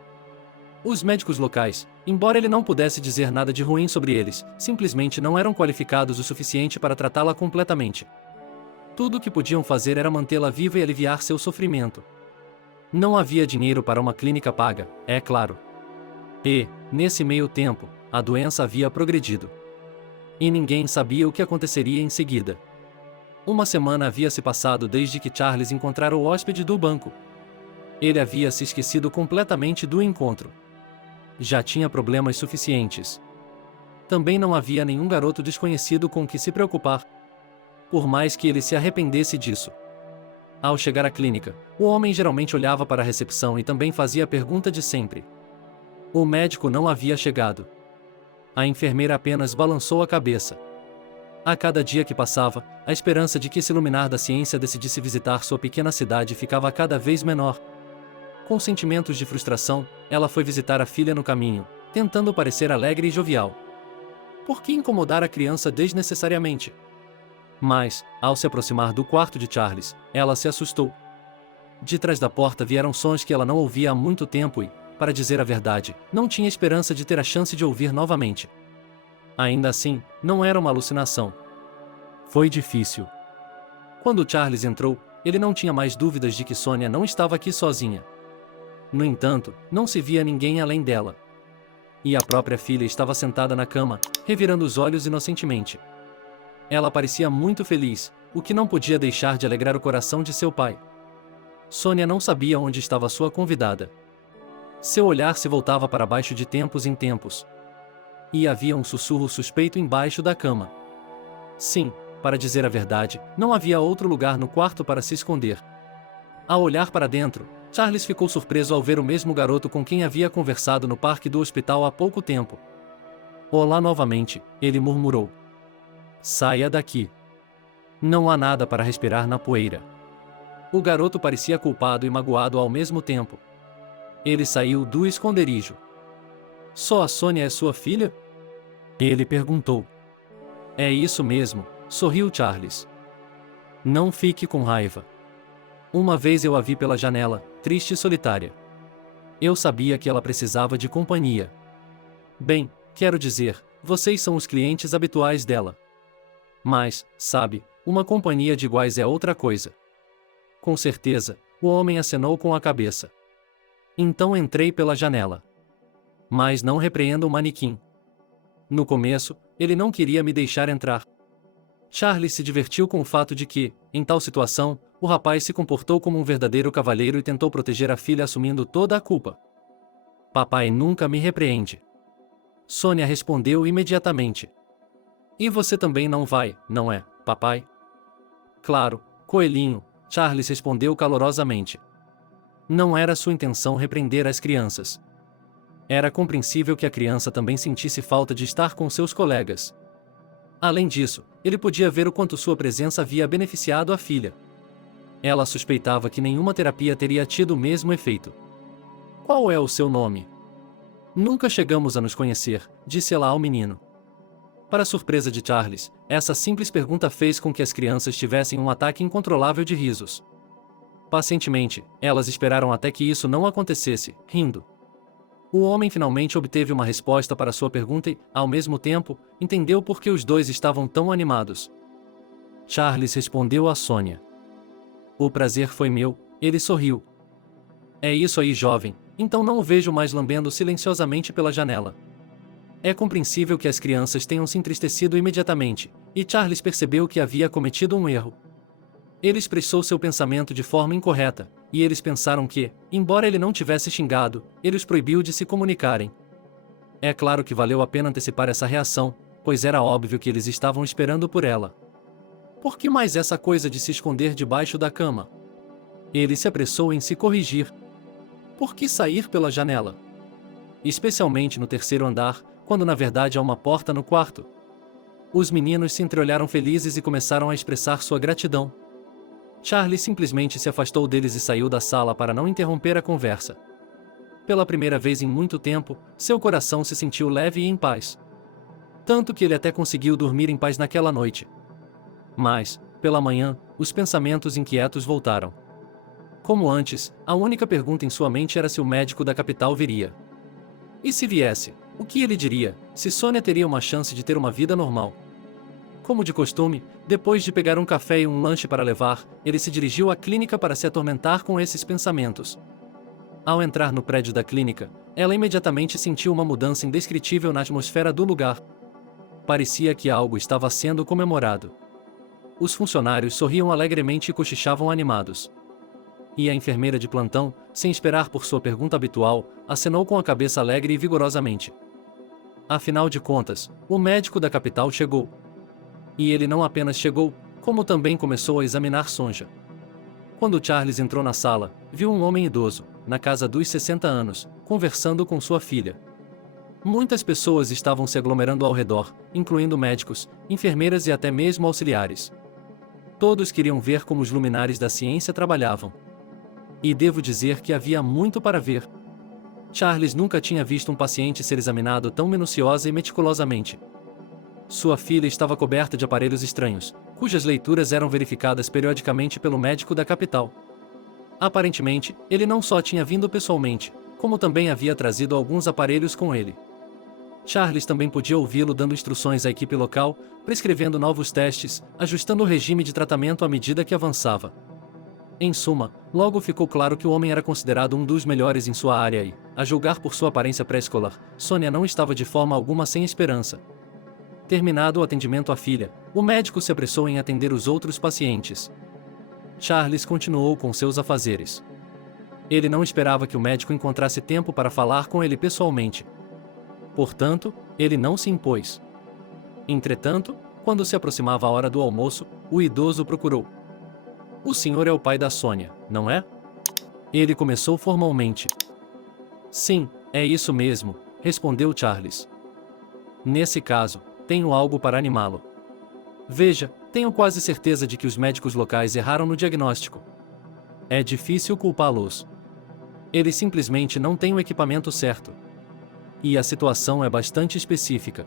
Os médicos locais, embora ele não pudesse dizer nada de ruim sobre eles, simplesmente não eram qualificados o suficiente para tratá-la completamente. Tudo o que podiam fazer era mantê-la viva e aliviar seu sofrimento. Não havia dinheiro para uma clínica paga, é claro. E, nesse meio tempo, a doença havia progredido. E ninguém sabia o que aconteceria em seguida. Uma semana havia se passado desde que Charles encontrara o hóspede do banco. Ele havia se esquecido completamente do encontro. Já tinha problemas suficientes. Também não havia nenhum garoto desconhecido com que se preocupar. Por mais que ele se arrependesse disso. Ao chegar à clínica, o homem geralmente olhava para a recepção e também fazia a pergunta de sempre. O médico não havia chegado. A enfermeira apenas balançou a cabeça. A cada dia que passava, a esperança de que esse iluminar da ciência decidisse visitar sua pequena cidade ficava cada vez menor. Com sentimentos de frustração, ela foi visitar a filha no caminho, tentando parecer alegre e jovial. Por que incomodar a criança desnecessariamente? Mas, ao se aproximar do quarto de Charles, ela se assustou. De trás da porta vieram sons que ela não ouvia há muito tempo e, para dizer a verdade, não tinha esperança de ter a chance de ouvir novamente. Ainda assim, não era uma alucinação. Foi difícil. Quando Charles entrou, ele não tinha mais dúvidas de que Sonia não estava aqui sozinha. No entanto, não se via ninguém além dela. E a própria filha estava sentada na cama, revirando os olhos inocentemente. Ela parecia muito feliz, o que não podia deixar de alegrar o coração de seu pai. Sonia não sabia onde estava sua convidada. Seu olhar se voltava para baixo de tempos em tempos. E havia um sussurro suspeito embaixo da cama. Sim, para dizer a verdade, não havia outro lugar no quarto para se esconder. Ao olhar para dentro, Charles ficou surpreso ao ver o mesmo garoto com quem havia conversado no parque do hospital há pouco tempo. Olá novamente, ele murmurou. Saia daqui. Não há nada para respirar na poeira. O garoto parecia culpado e magoado ao mesmo tempo. Ele saiu do esconderijo. Só a Sonia é sua filha? Ele perguntou. É isso mesmo, sorriu Charles. Não fique com raiva. Uma vez eu a vi pela janela, triste e solitária. Eu sabia que ela precisava de companhia. Bem, quero dizer, vocês são os clientes habituais dela. Mas, sabe, uma companhia de iguais é outra coisa. Com certeza, o homem acenou com a cabeça. Então entrei pela janela. Mas não repreenda o manequim. No começo, ele não queria me deixar entrar. Charles se divertiu com o fato de que, em tal situação, o rapaz se comportou como um verdadeiro cavalheiro e tentou proteger a filha assumindo toda a culpa. Papai nunca me repreende. Sonia respondeu imediatamente. E você também não vai, não é, papai? Claro, coelhinho, Charles respondeu calorosamente. Não era sua intenção repreender as crianças. Era compreensível que a criança também sentisse falta de estar com seus colegas. Além disso, ele podia ver o quanto sua presença havia beneficiado a filha. Ela suspeitava que nenhuma terapia teria tido o mesmo efeito. Qual é o seu nome? Nunca chegamos a nos conhecer, disse ela ao menino. Para surpresa de Charles, essa simples pergunta fez com que as crianças tivessem um ataque incontrolável de risos. Pacientemente, elas esperaram até que isso não acontecesse, rindo. O homem finalmente obteve uma resposta para sua pergunta e, ao mesmo tempo, entendeu por que os dois estavam tão animados. Charles respondeu a Sonia. O prazer foi meu, ele sorriu. É isso aí, jovem, então não o vejo mais lambendo silenciosamente pela janela. É compreensível que as crianças tenham se entristecido imediatamente, e Charles percebeu que havia cometido um erro. Ele expressou seu pensamento de forma incorreta, e eles pensaram que, embora ele não tivesse xingado, ele os proibiu de se comunicarem. É claro que valeu a pena antecipar essa reação, pois era óbvio que eles estavam esperando por ela. Por que mais essa coisa de se esconder debaixo da cama? Ele se apressou em se corrigir. Por que sair pela janela? Especialmente no terceiro andar, quando na verdade há uma porta no quarto. Os meninos se entreolharam felizes e começaram a expressar sua gratidão. Charlie simplesmente se afastou deles e saiu da sala para não interromper a conversa. Pela primeira vez em muito tempo, seu coração se sentiu leve e em paz. Tanto que ele até conseguiu dormir em paz naquela noite. Mas, pela manhã, os pensamentos inquietos voltaram. Como antes, a única pergunta em sua mente era se o médico da capital viria. E se viesse, o que ele diria, se Sônia teria uma chance de ter uma vida normal? Como de costume, depois de pegar um café e um lanche para levar, ele se dirigiu à clínica para se atormentar com esses pensamentos. Ao entrar no prédio da clínica, ela imediatamente sentiu uma mudança indescritível na atmosfera do lugar. Parecia que algo estava sendo comemorado. Os funcionários sorriam alegremente e cochichavam animados. E a enfermeira de plantão, sem esperar por sua pergunta habitual, acenou com a cabeça alegre e vigorosamente. Afinal de contas, o médico da capital chegou. E ele não apenas chegou, como também começou a examinar Sonja. Quando Charles entrou na sala, viu um homem idoso, na casa dos 60 anos, conversando com sua filha. Muitas pessoas estavam se aglomerando ao redor, incluindo médicos, enfermeiras e até mesmo auxiliares. Todos queriam ver como os luminares da ciência trabalhavam. E devo dizer que havia muito para ver. Charles nunca tinha visto um paciente ser examinado tão minuciosa e meticulosamente. Sua filha estava coberta de aparelhos estranhos, cujas leituras eram verificadas periodicamente pelo médico da capital. Aparentemente, ele não só tinha vindo pessoalmente, como também havia trazido alguns aparelhos com ele. Charles também podia ouvi-lo dando instruções à equipe local, prescrevendo novos testes, ajustando o regime de tratamento à medida que avançava. Em suma, logo ficou claro que o homem era considerado um dos melhores em sua área e, a julgar por sua aparência pré-escolar, Sônia não estava de forma alguma sem esperança. Terminado o atendimento à filha, o médico se apressou em atender os outros pacientes. Charles continuou com seus afazeres. Ele não esperava que o médico encontrasse tempo para falar com ele pessoalmente. Portanto, ele não se impôs. Entretanto, quando se aproximava a hora do almoço, o idoso procurou. "O senhor é o pai da Sônia, não é?" Ele começou formalmente. "Sim, é isso mesmo", respondeu Charles. "Nesse caso, tenho algo para animá-lo. Veja, tenho quase certeza de que os médicos locais erraram no diagnóstico. É difícil culpá-los. Eles simplesmente não têm o equipamento certo. E a situação é bastante específica.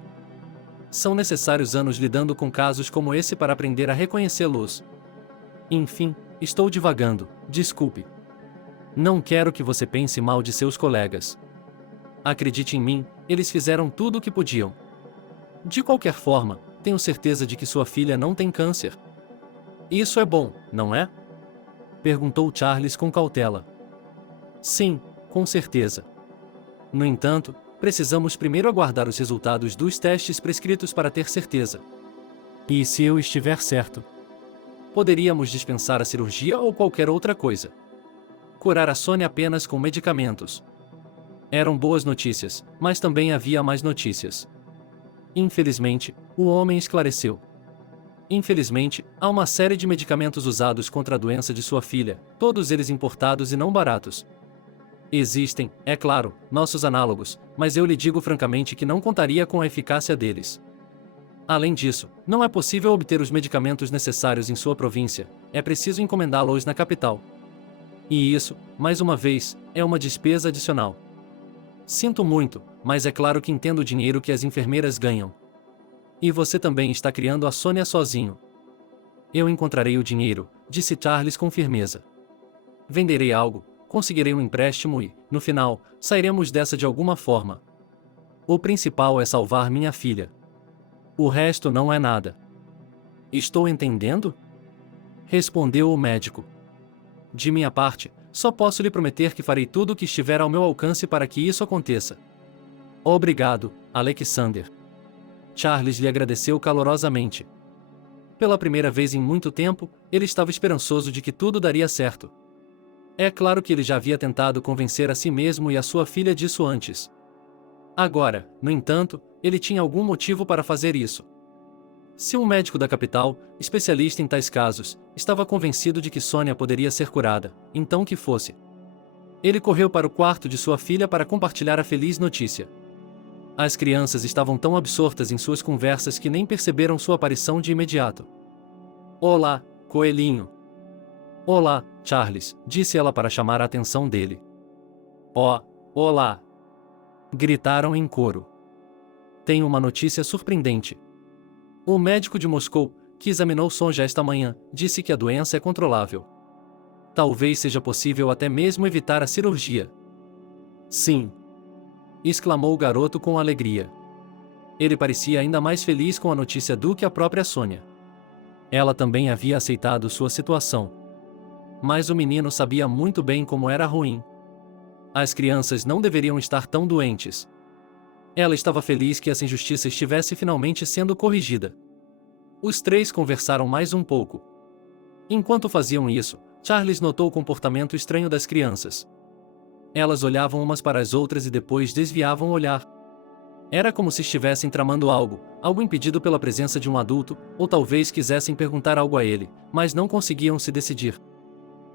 São necessários anos lidando com casos como esse para aprender a reconhecê-los. Enfim, estou divagando, desculpe. Não quero que você pense mal de seus colegas. Acredite em mim, eles fizeram tudo o que podiam. De qualquer forma, tenho certeza de que sua filha não tem câncer." "Isso é bom, não é?" perguntou Charles com cautela. "Sim, com certeza. No entanto, precisamos primeiro aguardar os resultados dos testes prescritos para ter certeza. E se eu estiver certo, poderíamos dispensar a cirurgia ou qualquer outra coisa. Curar a Sônia apenas com medicamentos." Eram boas notícias, mas também havia mais notícias. Infelizmente, o homem esclareceu. Infelizmente, há uma série de medicamentos usados contra a doença de sua filha, todos eles importados e não baratos. Existem, é claro, nossos análogos, mas eu lhe digo francamente que não contaria com a eficácia deles. Além disso, não é possível obter os medicamentos necessários em sua província, é preciso encomendá-los na capital. E isso, mais uma vez, é uma despesa adicional. Sinto muito, mas é claro que entendo o dinheiro que as enfermeiras ganham. E você também está criando a Sônia sozinho. "Eu encontrarei o dinheiro", disse Charles com firmeza. "Venderei algo, conseguirei um empréstimo e, no final, sairemos dessa de alguma forma. O principal é salvar minha filha. O resto não é nada." "Estou entendendo?" respondeu o médico. de minha parte, só posso lhe prometer que farei tudo o que estiver ao meu alcance para que isso aconteça. Obrigado, Alexander. Charles lhe agradeceu calorosamente. Pela primeira vez em muito tempo, ele estava esperançoso de que tudo daria certo. É claro que ele já havia tentado convencer a si mesmo e a sua filha disso antes. Agora, no entanto, ele tinha algum motivo para fazer isso. Se um médico da capital, especialista em tais casos, estava convencido de que Sônia poderia ser curada, então que fosse. Ele correu para o quarto de sua filha para compartilhar a feliz notícia. As crianças estavam tão absortas em suas conversas que nem perceberam sua aparição de imediato. Olá, coelhinho. Olá, Charles, disse ela para chamar a atenção dele. Oh, olá! Gritaram em coro. Tenho uma notícia surpreendente. O médico de Moscou, que examinou Sonja esta manhã, disse que a doença é controlável. Talvez seja possível até mesmo evitar a cirurgia. Sim! Exclamou o garoto com alegria. Ele parecia ainda mais feliz com a notícia do que a própria Sônia. Ela também havia aceitado sua situação. Mas o menino sabia muito bem como era ruim. As crianças não deveriam estar tão doentes. Ela estava feliz que essa injustiça estivesse finalmente sendo corrigida. Os três conversaram mais um pouco. Enquanto faziam isso, Charles notou o comportamento estranho das crianças. Elas olhavam umas para as outras e depois desviavam o olhar. Era como se estivessem tramando algo impedido pela presença de um adulto, ou talvez quisessem perguntar algo a ele, mas não conseguiam se decidir.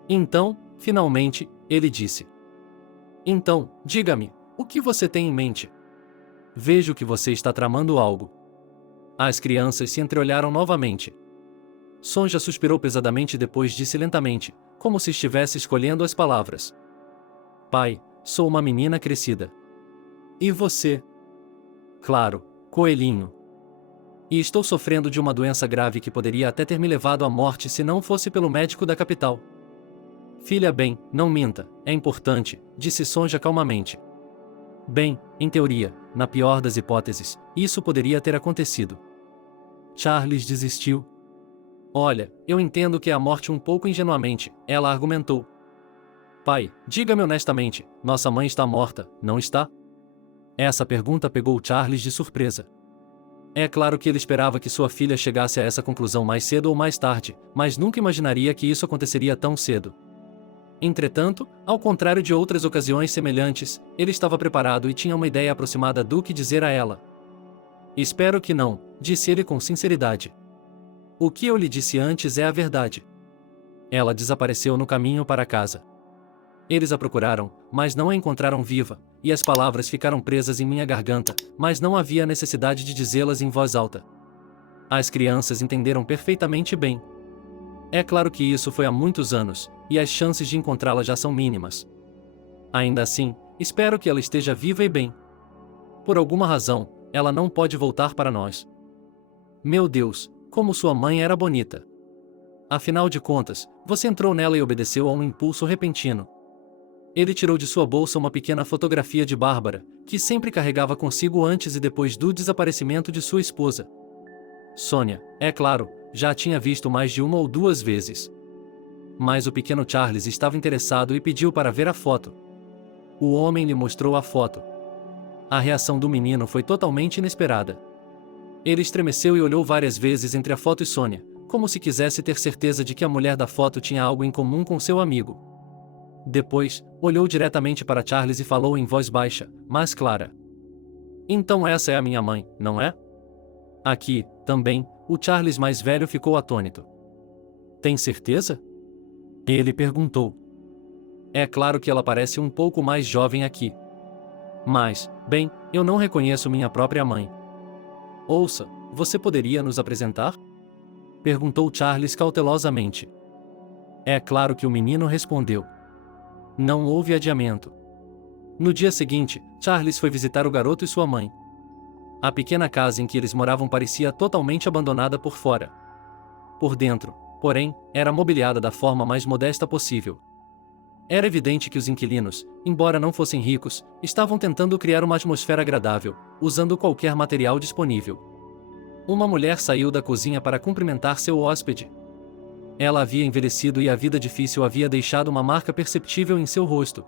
Então, finalmente, ele disse: Então, diga-me, o que você tem em mente? Vejo que você está tramando algo. As crianças se entreolharam novamente. Sonja suspirou pesadamente e depois disse lentamente, como se estivesse escolhendo as palavras: Pai, sou uma menina crescida. E você? Claro, coelhinho. E estou sofrendo de uma doença grave que poderia até ter me levado à morte se não fosse pelo médico da capital. Filha, bem, não minta, é importante, disse Sonja calmamente. Bem, em teoria, na pior das hipóteses, isso poderia ter acontecido. Charles desistiu. Olha, eu entendo que é a morte um pouco ingenuamente, ela argumentou. Pai, diga-me honestamente, nossa mãe está morta, não está? Essa pergunta pegou Charles de surpresa. É claro que ele esperava que sua filha chegasse a essa conclusão mais cedo ou mais tarde, mas nunca imaginaria que isso aconteceria tão cedo. Entretanto, ao contrário de outras ocasiões semelhantes, ele estava preparado e tinha uma ideia aproximada do que dizer a ela. Espero que não, disse ele com sinceridade. O que eu lhe disse antes é a verdade. Ela desapareceu no caminho para casa. Eles a procuraram, mas não a encontraram viva, e as palavras ficaram presas em minha garganta, mas não havia necessidade de dizê-las em voz alta. As crianças entenderam perfeitamente bem. É claro que isso foi há muitos anos, e as chances de encontrá-la já são mínimas. Ainda assim, espero que ela esteja viva e bem. Por alguma razão, ela não pode voltar para nós. Meu Deus, como sua mãe era bonita. Afinal de contas, você entrou nela e obedeceu a um impulso repentino. Ele tirou de sua bolsa uma pequena fotografia de Bárbara, que sempre carregava consigo antes e depois do desaparecimento de sua esposa. Sônia, é claro, já a tinha visto mais de uma ou duas vezes. Mas o pequeno Charles estava interessado e pediu para ver a foto. O homem lhe mostrou a foto. A reação do menino foi totalmente inesperada. Ele estremeceu e olhou várias vezes entre a foto e Sônia, como se quisesse ter certeza de que a mulher da foto tinha algo em comum com seu amigo. Depois, olhou diretamente para Charles e falou em voz baixa, mas clara. Então essa é a minha mãe, não é? Aqui, também, o Charles mais velho ficou atônito. Tem certeza? Ele perguntou. É claro que ela parece um pouco mais jovem aqui. Mas, bem, eu não reconheço minha própria mãe. Ouça, você poderia nos apresentar? Perguntou Charles cautelosamente. É claro que o menino respondeu. Não houve adiamento. No dia seguinte, Charles foi visitar o garoto e sua mãe. A pequena casa em que eles moravam parecia totalmente abandonada por fora. Por dentro, porém, era mobiliada da forma mais modesta possível. Era evidente que os inquilinos, embora não fossem ricos, estavam tentando criar uma atmosfera agradável, usando qualquer material disponível. Uma mulher saiu da cozinha para cumprimentar seu hóspede. Ela havia envelhecido e a vida difícil havia deixado uma marca perceptível em seu rosto.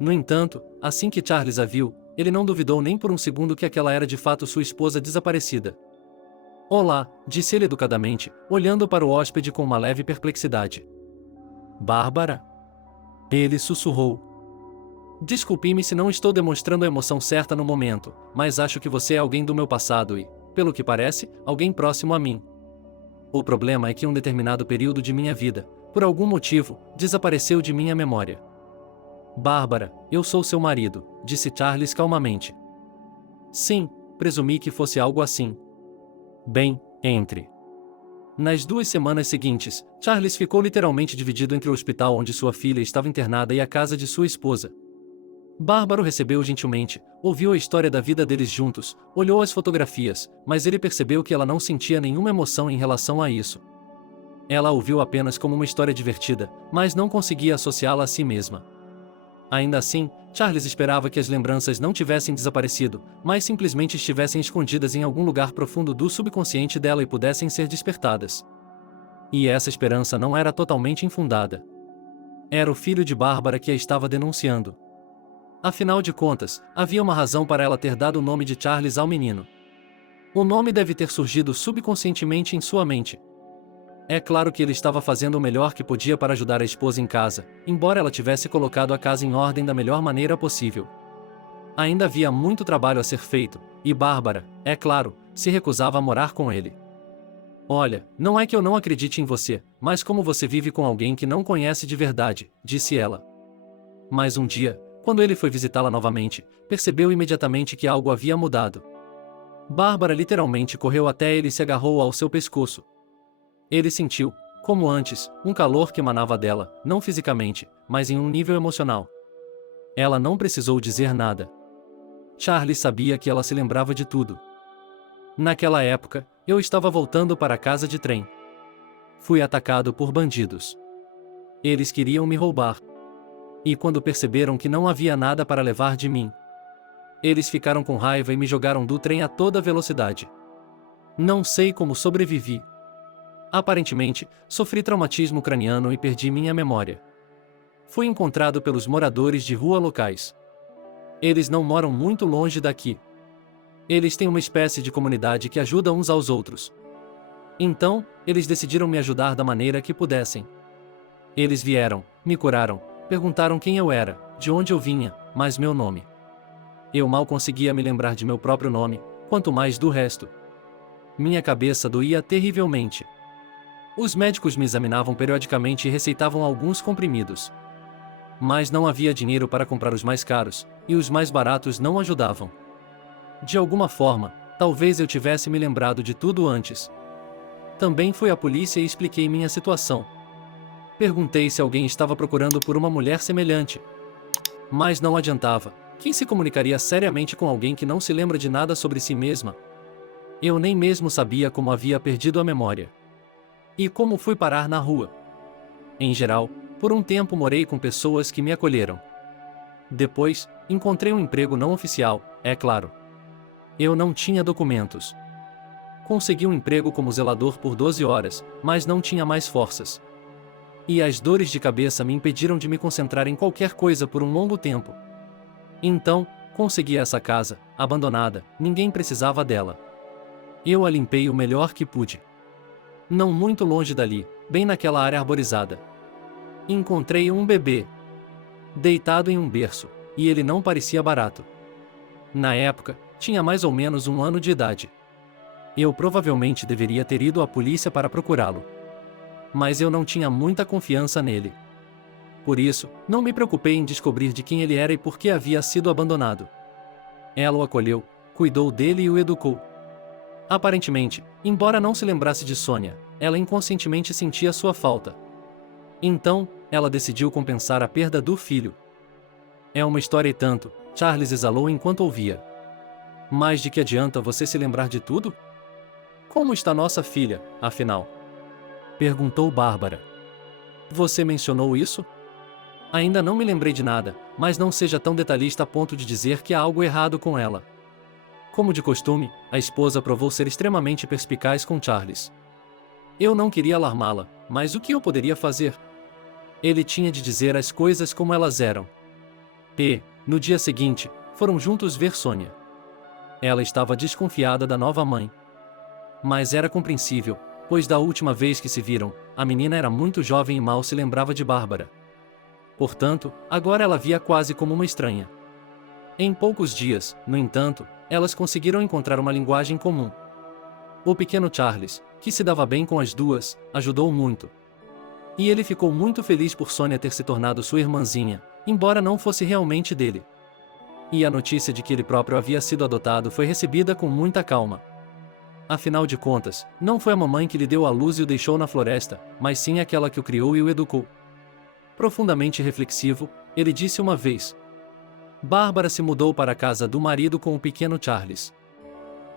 No entanto, assim que Charles a viu, ele não duvidou nem por um segundo que aquela era de fato sua esposa desaparecida. Olá, disse ele educadamente, olhando para o hóspede com uma leve perplexidade. Bárbara? Ele sussurrou. Desculpe-me se não estou demonstrando a emoção certa no momento, mas acho que você é alguém do meu passado e, pelo que parece, alguém próximo a mim. O problema é que um determinado período de minha vida, por algum motivo, desapareceu de minha memória. Bárbara, eu sou seu marido, disse Charles calmamente. Sim, presumi que fosse algo assim. Bem, entre. Nas 2 semanas seguintes, Charles ficou literalmente dividido entre o hospital onde sua filha estava internada e a casa de sua esposa. Bárbara o recebeu gentilmente, ouviu a história da vida deles juntos, olhou as fotografias, mas ele percebeu que ela não sentia nenhuma emoção em relação a isso. Ela o viu apenas como uma história divertida, mas não conseguia associá-la a si mesma. Ainda assim, Charles esperava que as lembranças não tivessem desaparecido, mas simplesmente estivessem escondidas em algum lugar profundo do subconsciente dela e pudessem ser despertadas. E essa esperança não era totalmente infundada. Era o filho de Bárbara que a estava denunciando. Afinal de contas, havia uma razão para ela ter dado o nome de Charles ao menino. O nome deve ter surgido subconscientemente em sua mente. É claro que ele estava fazendo o melhor que podia para ajudar a esposa em casa, embora ela tivesse colocado a casa em ordem da melhor maneira possível. Ainda havia muito trabalho a ser feito, e Bárbara, é claro, se recusava a morar com ele. Olha, não é que eu não acredite em você, mas como você vive com alguém que não conhece de verdade, disse ela. Mas um dia, quando ele foi visitá-la novamente, percebeu imediatamente que algo havia mudado. Bárbara literalmente correu até ele e se agarrou ao seu pescoço. Ele sentiu, como antes, um calor que emanava dela, não fisicamente, mas em um nível emocional. Ela não precisou dizer nada. Charles sabia que ela se lembrava de tudo. Naquela época, eu estava voltando para a casa de trem. Fui atacado por bandidos. Eles queriam me roubar. E quando perceberam que não havia nada para levar de mim, eles ficaram com raiva e me jogaram do trem a toda velocidade. Não sei como sobrevivi. Aparentemente, sofri traumatismo craniano e perdi minha memória. Fui encontrado pelos moradores de rua locais. Eles não moram muito longe daqui. Eles têm uma espécie de comunidade que ajuda uns aos outros. Então, eles decidiram me ajudar da maneira que pudessem. Eles vieram, me curaram, perguntaram quem eu era, de onde eu vinha, mas meu nome. Eu mal conseguia me lembrar de meu próprio nome, quanto mais do resto. Minha cabeça doía terrivelmente. Os médicos me examinavam periodicamente e receitavam alguns comprimidos. Mas não havia dinheiro para comprar os mais caros, e os mais baratos não ajudavam. De alguma forma, talvez eu tivesse me lembrado de tudo antes. Também fui à polícia e expliquei minha situação. Perguntei se alguém estava procurando por uma mulher semelhante. Mas não adiantava. Quem se comunicaria seriamente com alguém que não se lembra de nada sobre si mesma? Eu nem mesmo sabia como havia perdido a memória. E como fui parar na rua? Em geral, por um tempo morei com pessoas que me acolheram. Depois, encontrei um emprego não oficial, é claro. Eu não tinha documentos. Consegui um emprego como zelador por 12 horas, mas não tinha mais forças. E as dores de cabeça me impediram de me concentrar em qualquer coisa por um longo tempo. Então, consegui essa casa, abandonada, ninguém precisava dela. Eu a limpei o melhor que pude. Não muito longe dali, bem naquela área arborizada. Encontrei um bebê, deitado em um berço, e ele não parecia barato. Na época, tinha mais ou menos 1 ano de idade. Eu provavelmente deveria ter ido à polícia para procurá-lo. Mas eu não tinha muita confiança nele. Por isso, não me preocupei em descobrir de quem ele era e por que havia sido abandonado. Ela o acolheu, cuidou dele e o educou. Aparentemente, embora não se lembrasse de Sônia, ela inconscientemente sentia sua falta. Então, ela decidiu compensar a perda do filho. É uma história e tanto, Charles exalou enquanto ouvia. Mas de que adianta você se lembrar de tudo? Como está nossa filha, afinal? Perguntou Bárbara. Você mencionou isso? Ainda não me lembrei de nada, mas não seja tão detalhista a ponto de dizer que há algo errado com ela. Como de costume, a esposa provou ser extremamente perspicaz com Charles. Eu não queria alarmá-la, Mas o que eu poderia fazer? Ele tinha de dizer as coisas como elas eram. No dia seguinte, foram juntos ver Sônia. Ela estava desconfiada da nova mãe. Mas era compreensível, pois da última vez que se viram, a menina era muito jovem e mal se lembrava de Bárbara. Portanto, agora ela via quase como uma estranha. Em poucos dias, no entanto, elas conseguiram encontrar uma linguagem comum. O pequeno Charles, que se dava bem com as duas, ajudou muito. E ele ficou muito feliz por Sônia ter se tornado sua irmãzinha, embora não fosse realmente dele. E a notícia de que ele próprio havia sido adotado foi recebida com muita calma. Afinal de contas, não foi a mamãe que lhe deu à luz e o deixou na floresta, mas sim aquela que o criou e o educou. Profundamente reflexivo, ele disse uma vez: Bárbara se mudou para a casa do marido com o pequeno Charles.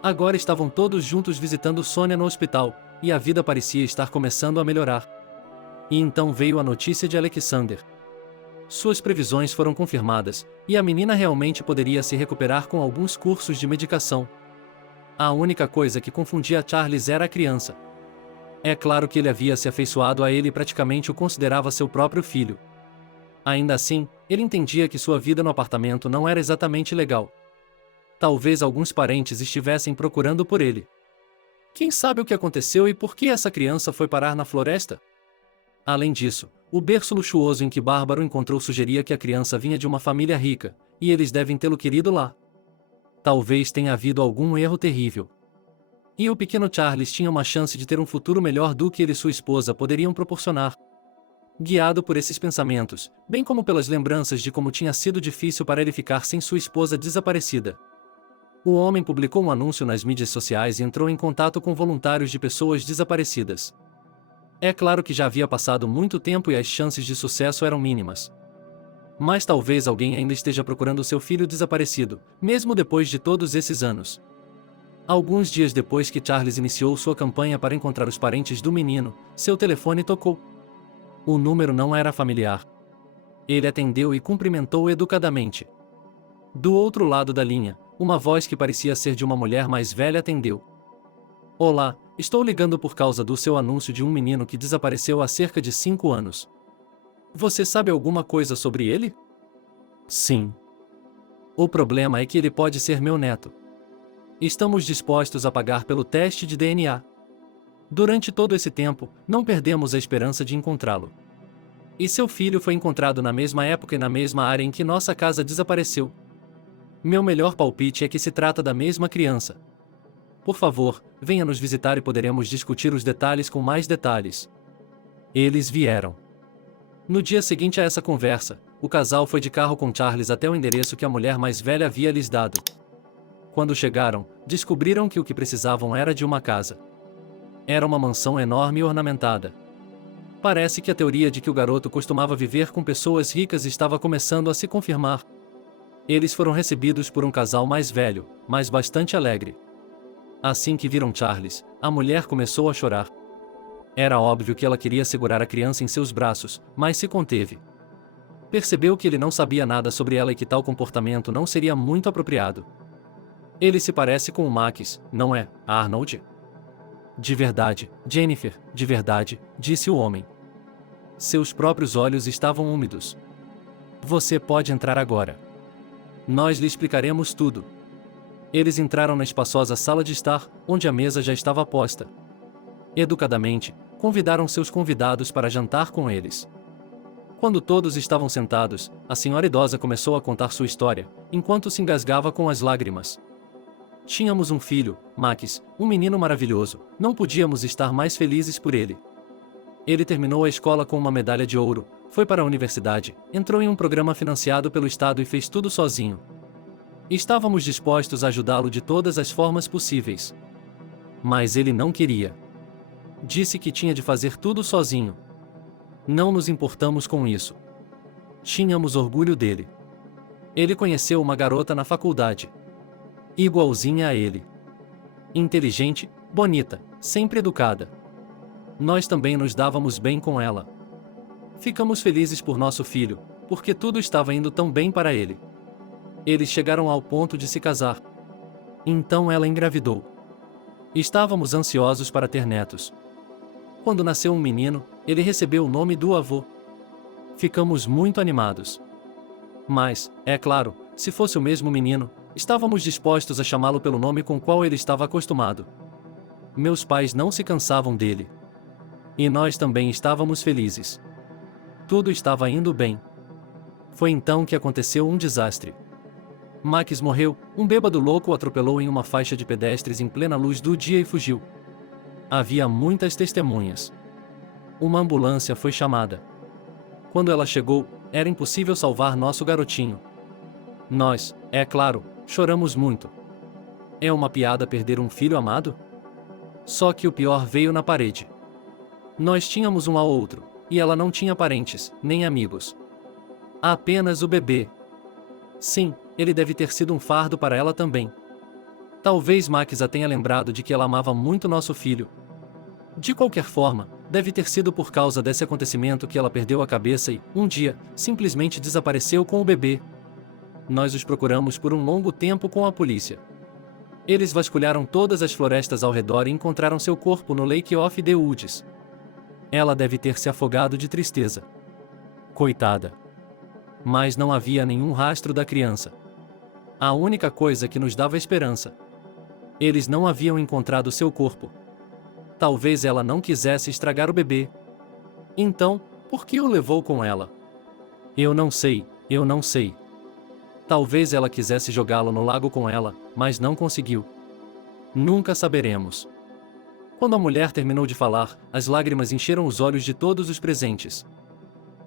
Agora estavam todos juntos visitando Sônia no hospital, e a vida parecia estar começando a melhorar. E então veio a notícia de Alexander. Suas previsões foram confirmadas, e a menina realmente poderia se recuperar com alguns cursos de medicação. A única coisa que confundia Charles era a criança. É claro que ele havia se afeiçoado a ele e praticamente o considerava seu próprio filho. Ainda assim, ele entendia que sua vida no apartamento não era exatamente legal. Talvez alguns parentes estivessem procurando por ele. Quem sabe o que aconteceu e por que essa criança foi parar na floresta? Além disso, o berço luxuoso em que Bárbara o encontrou sugeria que a criança vinha de uma família rica, e eles devem tê-lo querido lá. Talvez tenha havido algum erro terrível. E o pequeno Charles tinha uma chance de ter um futuro melhor do que ele e sua esposa poderiam proporcionar. Guiado por esses pensamentos, bem como pelas lembranças de como tinha sido difícil para ele ficar sem sua esposa desaparecida, o homem publicou um anúncio nas mídias sociais e entrou em contato com voluntários de pessoas desaparecidas. É claro que já havia passado muito tempo e as chances de sucesso eram mínimas. Mas talvez alguém ainda esteja procurando seu filho desaparecido, mesmo depois de todos esses anos. Alguns dias depois que Charles iniciou sua campanha para encontrar os parentes do menino, seu telefone tocou. O número não era familiar. Ele atendeu e cumprimentou educadamente. Do outro lado da linha, uma voz que parecia ser de uma mulher mais velha atendeu. Olá, estou ligando por causa do seu anúncio de um menino que desapareceu há cerca de 5 anos. Você sabe alguma coisa sobre ele? Sim. O problema é que ele pode ser meu neto. Estamos dispostos a pagar pelo teste de DNA. Durante todo esse tempo, não perdemos a esperança de encontrá-lo. E seu filho foi encontrado na mesma época e na mesma área em que nossa casa desapareceu. Meu melhor palpite é que se trata da mesma criança. Por favor, venha nos visitar e poderemos discutir os detalhes com mais detalhes. Eles vieram. No dia seguinte a essa conversa, o casal foi de carro com Charles até o endereço que a mulher mais velha havia lhes dado. Quando chegaram, descobriram que o que precisavam era de uma casa. Era uma mansão enorme e ornamentada. Parece que a teoria de que o garoto costumava viver com pessoas ricas estava começando a se confirmar. Eles foram recebidos por um casal mais velho, mas bastante alegre. Assim que viram Charles, a mulher começou a chorar. Era óbvio que ela queria segurar a criança em seus braços, mas se conteve. Percebeu que ele não sabia nada sobre ela e que tal comportamento não seria muito apropriado. Ele se parece com o Max, não é, Arnold? De verdade, Jennifer, de verdade, disse o homem. Seus próprios olhos estavam úmidos. Você pode entrar agora. Nós lhe explicaremos tudo. Eles entraram na espaçosa sala de estar, onde a mesa já estava posta. Educadamente, convidaram seus convidados para jantar com eles. Quando todos estavam sentados, a senhora idosa começou a contar sua história, enquanto se engasgava com as lágrimas. Tínhamos um filho, Max, um menino maravilhoso, não podíamos estar mais felizes por ele. Ele terminou a escola com uma medalha de ouro, foi para a universidade, entrou em um programa financiado pelo Estado e fez tudo sozinho. Estávamos dispostos a ajudá-lo de todas as formas possíveis. Mas ele não queria. Disse que tinha de fazer tudo sozinho. Não nos importamos com isso. Tínhamos orgulho dele. Ele conheceu uma garota na faculdade. Igualzinha a ele. Inteligente, bonita, sempre educada. Nós também nos dávamos bem com ela. Ficamos felizes por nosso filho, porque tudo estava indo tão bem para ele. Eles chegaram ao ponto de se casar. Então ela engravidou. Estávamos ansiosos para ter netos. Quando nasceu um menino, ele recebeu o nome do avô. Ficamos muito animados. Mas, é claro, se fosse o mesmo menino, estávamos dispostos a chamá-lo pelo nome com o qual ele estava acostumado. Meus pais não se cansavam dele. E nós também estávamos felizes. Tudo estava indo bem. Foi então que aconteceu um desastre. Max morreu, um bêbado louco o atropelou em uma faixa de pedestres em plena luz do dia e fugiu. Havia muitas testemunhas. Uma ambulância foi chamada. Quando ela chegou, era impossível salvar nosso garotinho. Nós, é claro, choramos muito. É uma piada perder um filho amado? Só que o pior veio na parede. Nós tínhamos um ao outro, e ela não tinha parentes, nem amigos. Apenas o bebê. Sim, ele deve ter sido um fardo para ela também. Talvez Max a tenha lembrado de que ela amava muito nosso filho. De qualquer forma, deve ter sido por causa desse acontecimento que ela perdeu a cabeça e, um dia, simplesmente desapareceu com o bebê. Nós os procuramos por um longo tempo com a polícia. Eles vasculharam todas as florestas ao redor e encontraram seu corpo no Lake of the Woods. Ela deve ter se afogado de tristeza. Coitada. Mas não havia nenhum rastro da criança. A única coisa que nos dava esperança. Eles não haviam encontrado seu corpo. Talvez ela não quisesse estragar o bebê. Então, por que o levou com ela? Eu não sei. Talvez ela quisesse jogá-lo no lago com ela, mas não conseguiu. Nunca saberemos. Quando a mulher terminou de falar, as lágrimas encheram os olhos de todos os presentes.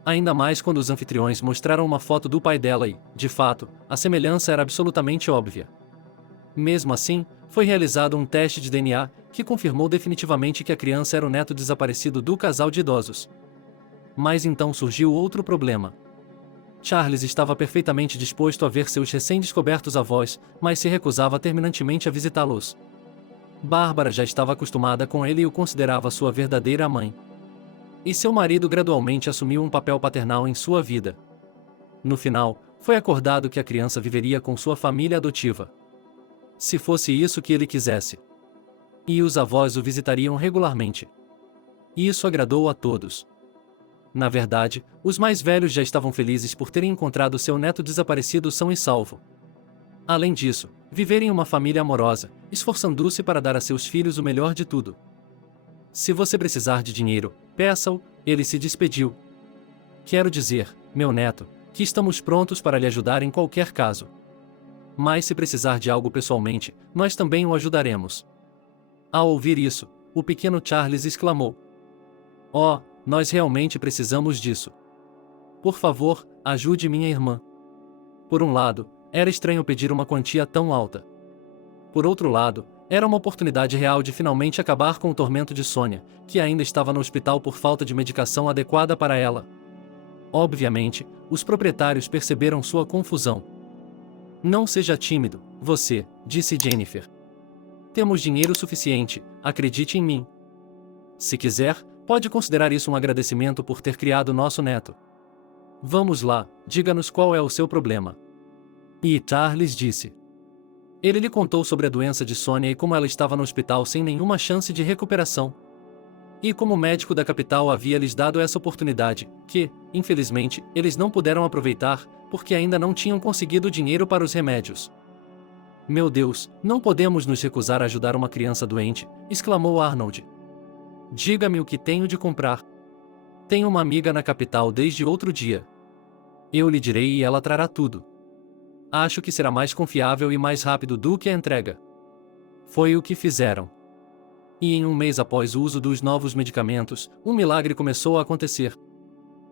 Ainda mais quando os anfitriões mostraram uma foto do pai dela e, de fato, a semelhança era absolutamente óbvia. Mesmo assim, foi realizado um teste de DNA, que confirmou definitivamente que a criança era o neto desaparecido do casal de idosos. Mas então surgiu outro problema. Charles estava perfeitamente disposto a ver seus recém-descobertos avós, mas se recusava terminantemente a visitá-los. Bárbara já estava acostumada com ele e o considerava sua verdadeira mãe. E seu marido gradualmente assumiu um papel paternal em sua vida. No final, foi acordado que a criança viveria com sua família adotiva. Se fosse isso que ele quisesse. E os avós o visitariam regularmente. Isso agradou a todos. Na verdade, os mais velhos já estavam felizes por terem encontrado seu neto desaparecido são e salvo. Além disso, viverem uma família amorosa, esforçando-se para dar a seus filhos o melhor de tudo. Se você precisar de dinheiro, peça-o, ele se despediu. Quero dizer, meu neto, que estamos prontos para lhe ajudar em qualquer caso. Mas se precisar de algo pessoalmente, nós também o ajudaremos. Ao ouvir isso, o pequeno Charles exclamou: "Oh, nós realmente precisamos disso. Por favor, ajude minha irmã." Por um lado, era estranho pedir uma quantia tão alta. Por outro lado, era uma oportunidade real de finalmente acabar com o tormento de Sônia, que ainda estava no hospital por falta de medicação adequada para ela. Obviamente, os proprietários perceberam sua confusão. "Não seja tímido, você", disse Jennifer. "Temos dinheiro suficiente, acredite em mim. Se quiser, pode considerar isso um agradecimento por ter criado nosso neto. Vamos lá, diga-nos qual é o seu problema." E Charles disse. Ele lhe contou sobre a doença de Sônia e como ela estava no hospital sem nenhuma chance de recuperação. E como o médico da capital havia lhes dado essa oportunidade, que, infelizmente, eles não puderam aproveitar, porque ainda não tinham conseguido dinheiro para os remédios. "Meu Deus, não podemos nos recusar a ajudar uma criança doente", exclamou Arnold. "Diga-me o que tenho de comprar. Tenho uma amiga na capital desde outro dia. Eu lhe direi e ela trará tudo. Acho que será mais confiável e mais rápido do que a entrega." Foi o que fizeram. E em um mês após o uso dos novos medicamentos, um milagre começou a acontecer.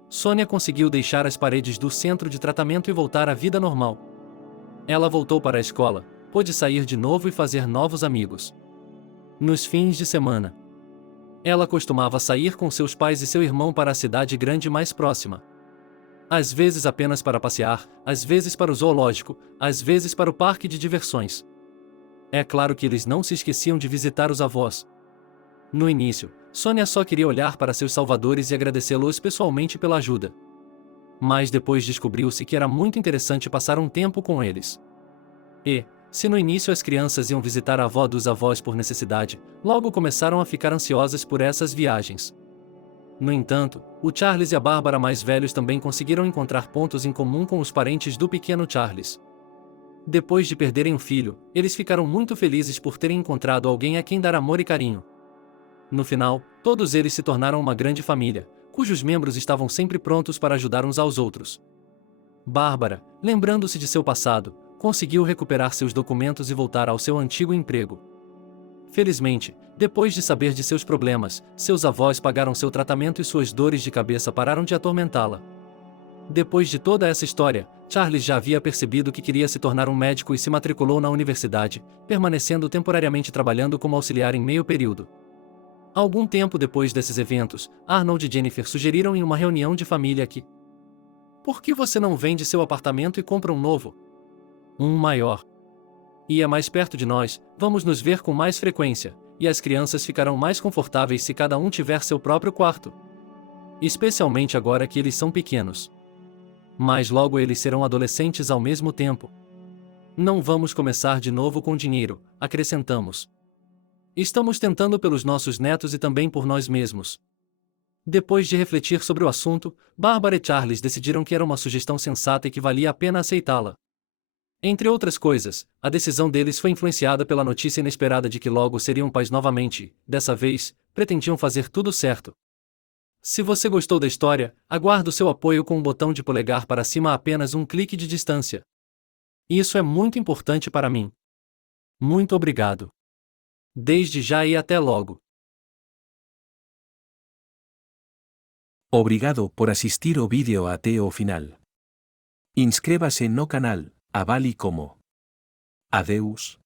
Sônia conseguiu deixar as paredes do centro de tratamento e voltar à vida normal. Ela voltou para a escola, pôde sair de novo e fazer novos amigos. Nos fins de semana, ela costumava sair com seus pais e seu irmão para a cidade grande mais próxima. Às vezes apenas para passear, às vezes para o zoológico, às vezes para o parque de diversões. É claro que eles não se esqueciam de visitar os avós. No início, Sônia só queria olhar para seus salvadores e agradecê-los pessoalmente pela ajuda. Mas depois descobriu-se que era muito interessante passar um tempo com eles. E, se no início as crianças iam visitar a avó dos avós por necessidade, logo começaram a ficar ansiosas por essas viagens. No entanto, o Charles e a Bárbara mais velhos também conseguiram encontrar pontos em comum com os parentes do pequeno Charles. Depois de perderem um filho, eles ficaram muito felizes por terem encontrado alguém a quem dar amor e carinho. No final, todos eles se tornaram uma grande família, cujos membros estavam sempre prontos para ajudar uns aos outros. Bárbara, lembrando-se de seu passado, conseguiu recuperar seus documentos e voltar ao seu antigo emprego. Felizmente, depois de saber de seus problemas, seus avós pagaram seu tratamento e suas dores de cabeça pararam de atormentá-la. Depois de toda essa história, Charles já havia percebido que queria se tornar um médico e se matriculou na universidade, permanecendo temporariamente trabalhando como auxiliar em meio período. Algum tempo depois desses eventos, Arnold e Jennifer sugeriram em uma reunião de família que: "Por que você não vende seu apartamento e compra um novo? Um maior. E é mais perto de nós, vamos nos ver com mais frequência, e as crianças ficarão mais confortáveis se cada um tiver seu próprio quarto. Especialmente agora que eles são pequenos. Mas logo eles serão adolescentes ao mesmo tempo. Não vamos começar de novo com dinheiro", acrescentamos. "Estamos tentando pelos nossos netos e também por nós mesmos." Depois de refletir sobre o assunto, Bárbara e Charles decidiram que era uma sugestão sensata e que valia a pena aceitá-la. Entre outras coisas, a decisão deles foi influenciada pela notícia inesperada de que logo seriam pais novamente e, dessa vez, pretendiam fazer tudo certo. Se você gostou da história, aguardo seu apoio com um botão de polegar para cima a apenas um clique de distância. Isso é muito importante para mim. Muito obrigado. Desde já e até logo. Obrigado por assistir o vídeo até o final. Inscreva-se no canal, avale como. Adeus.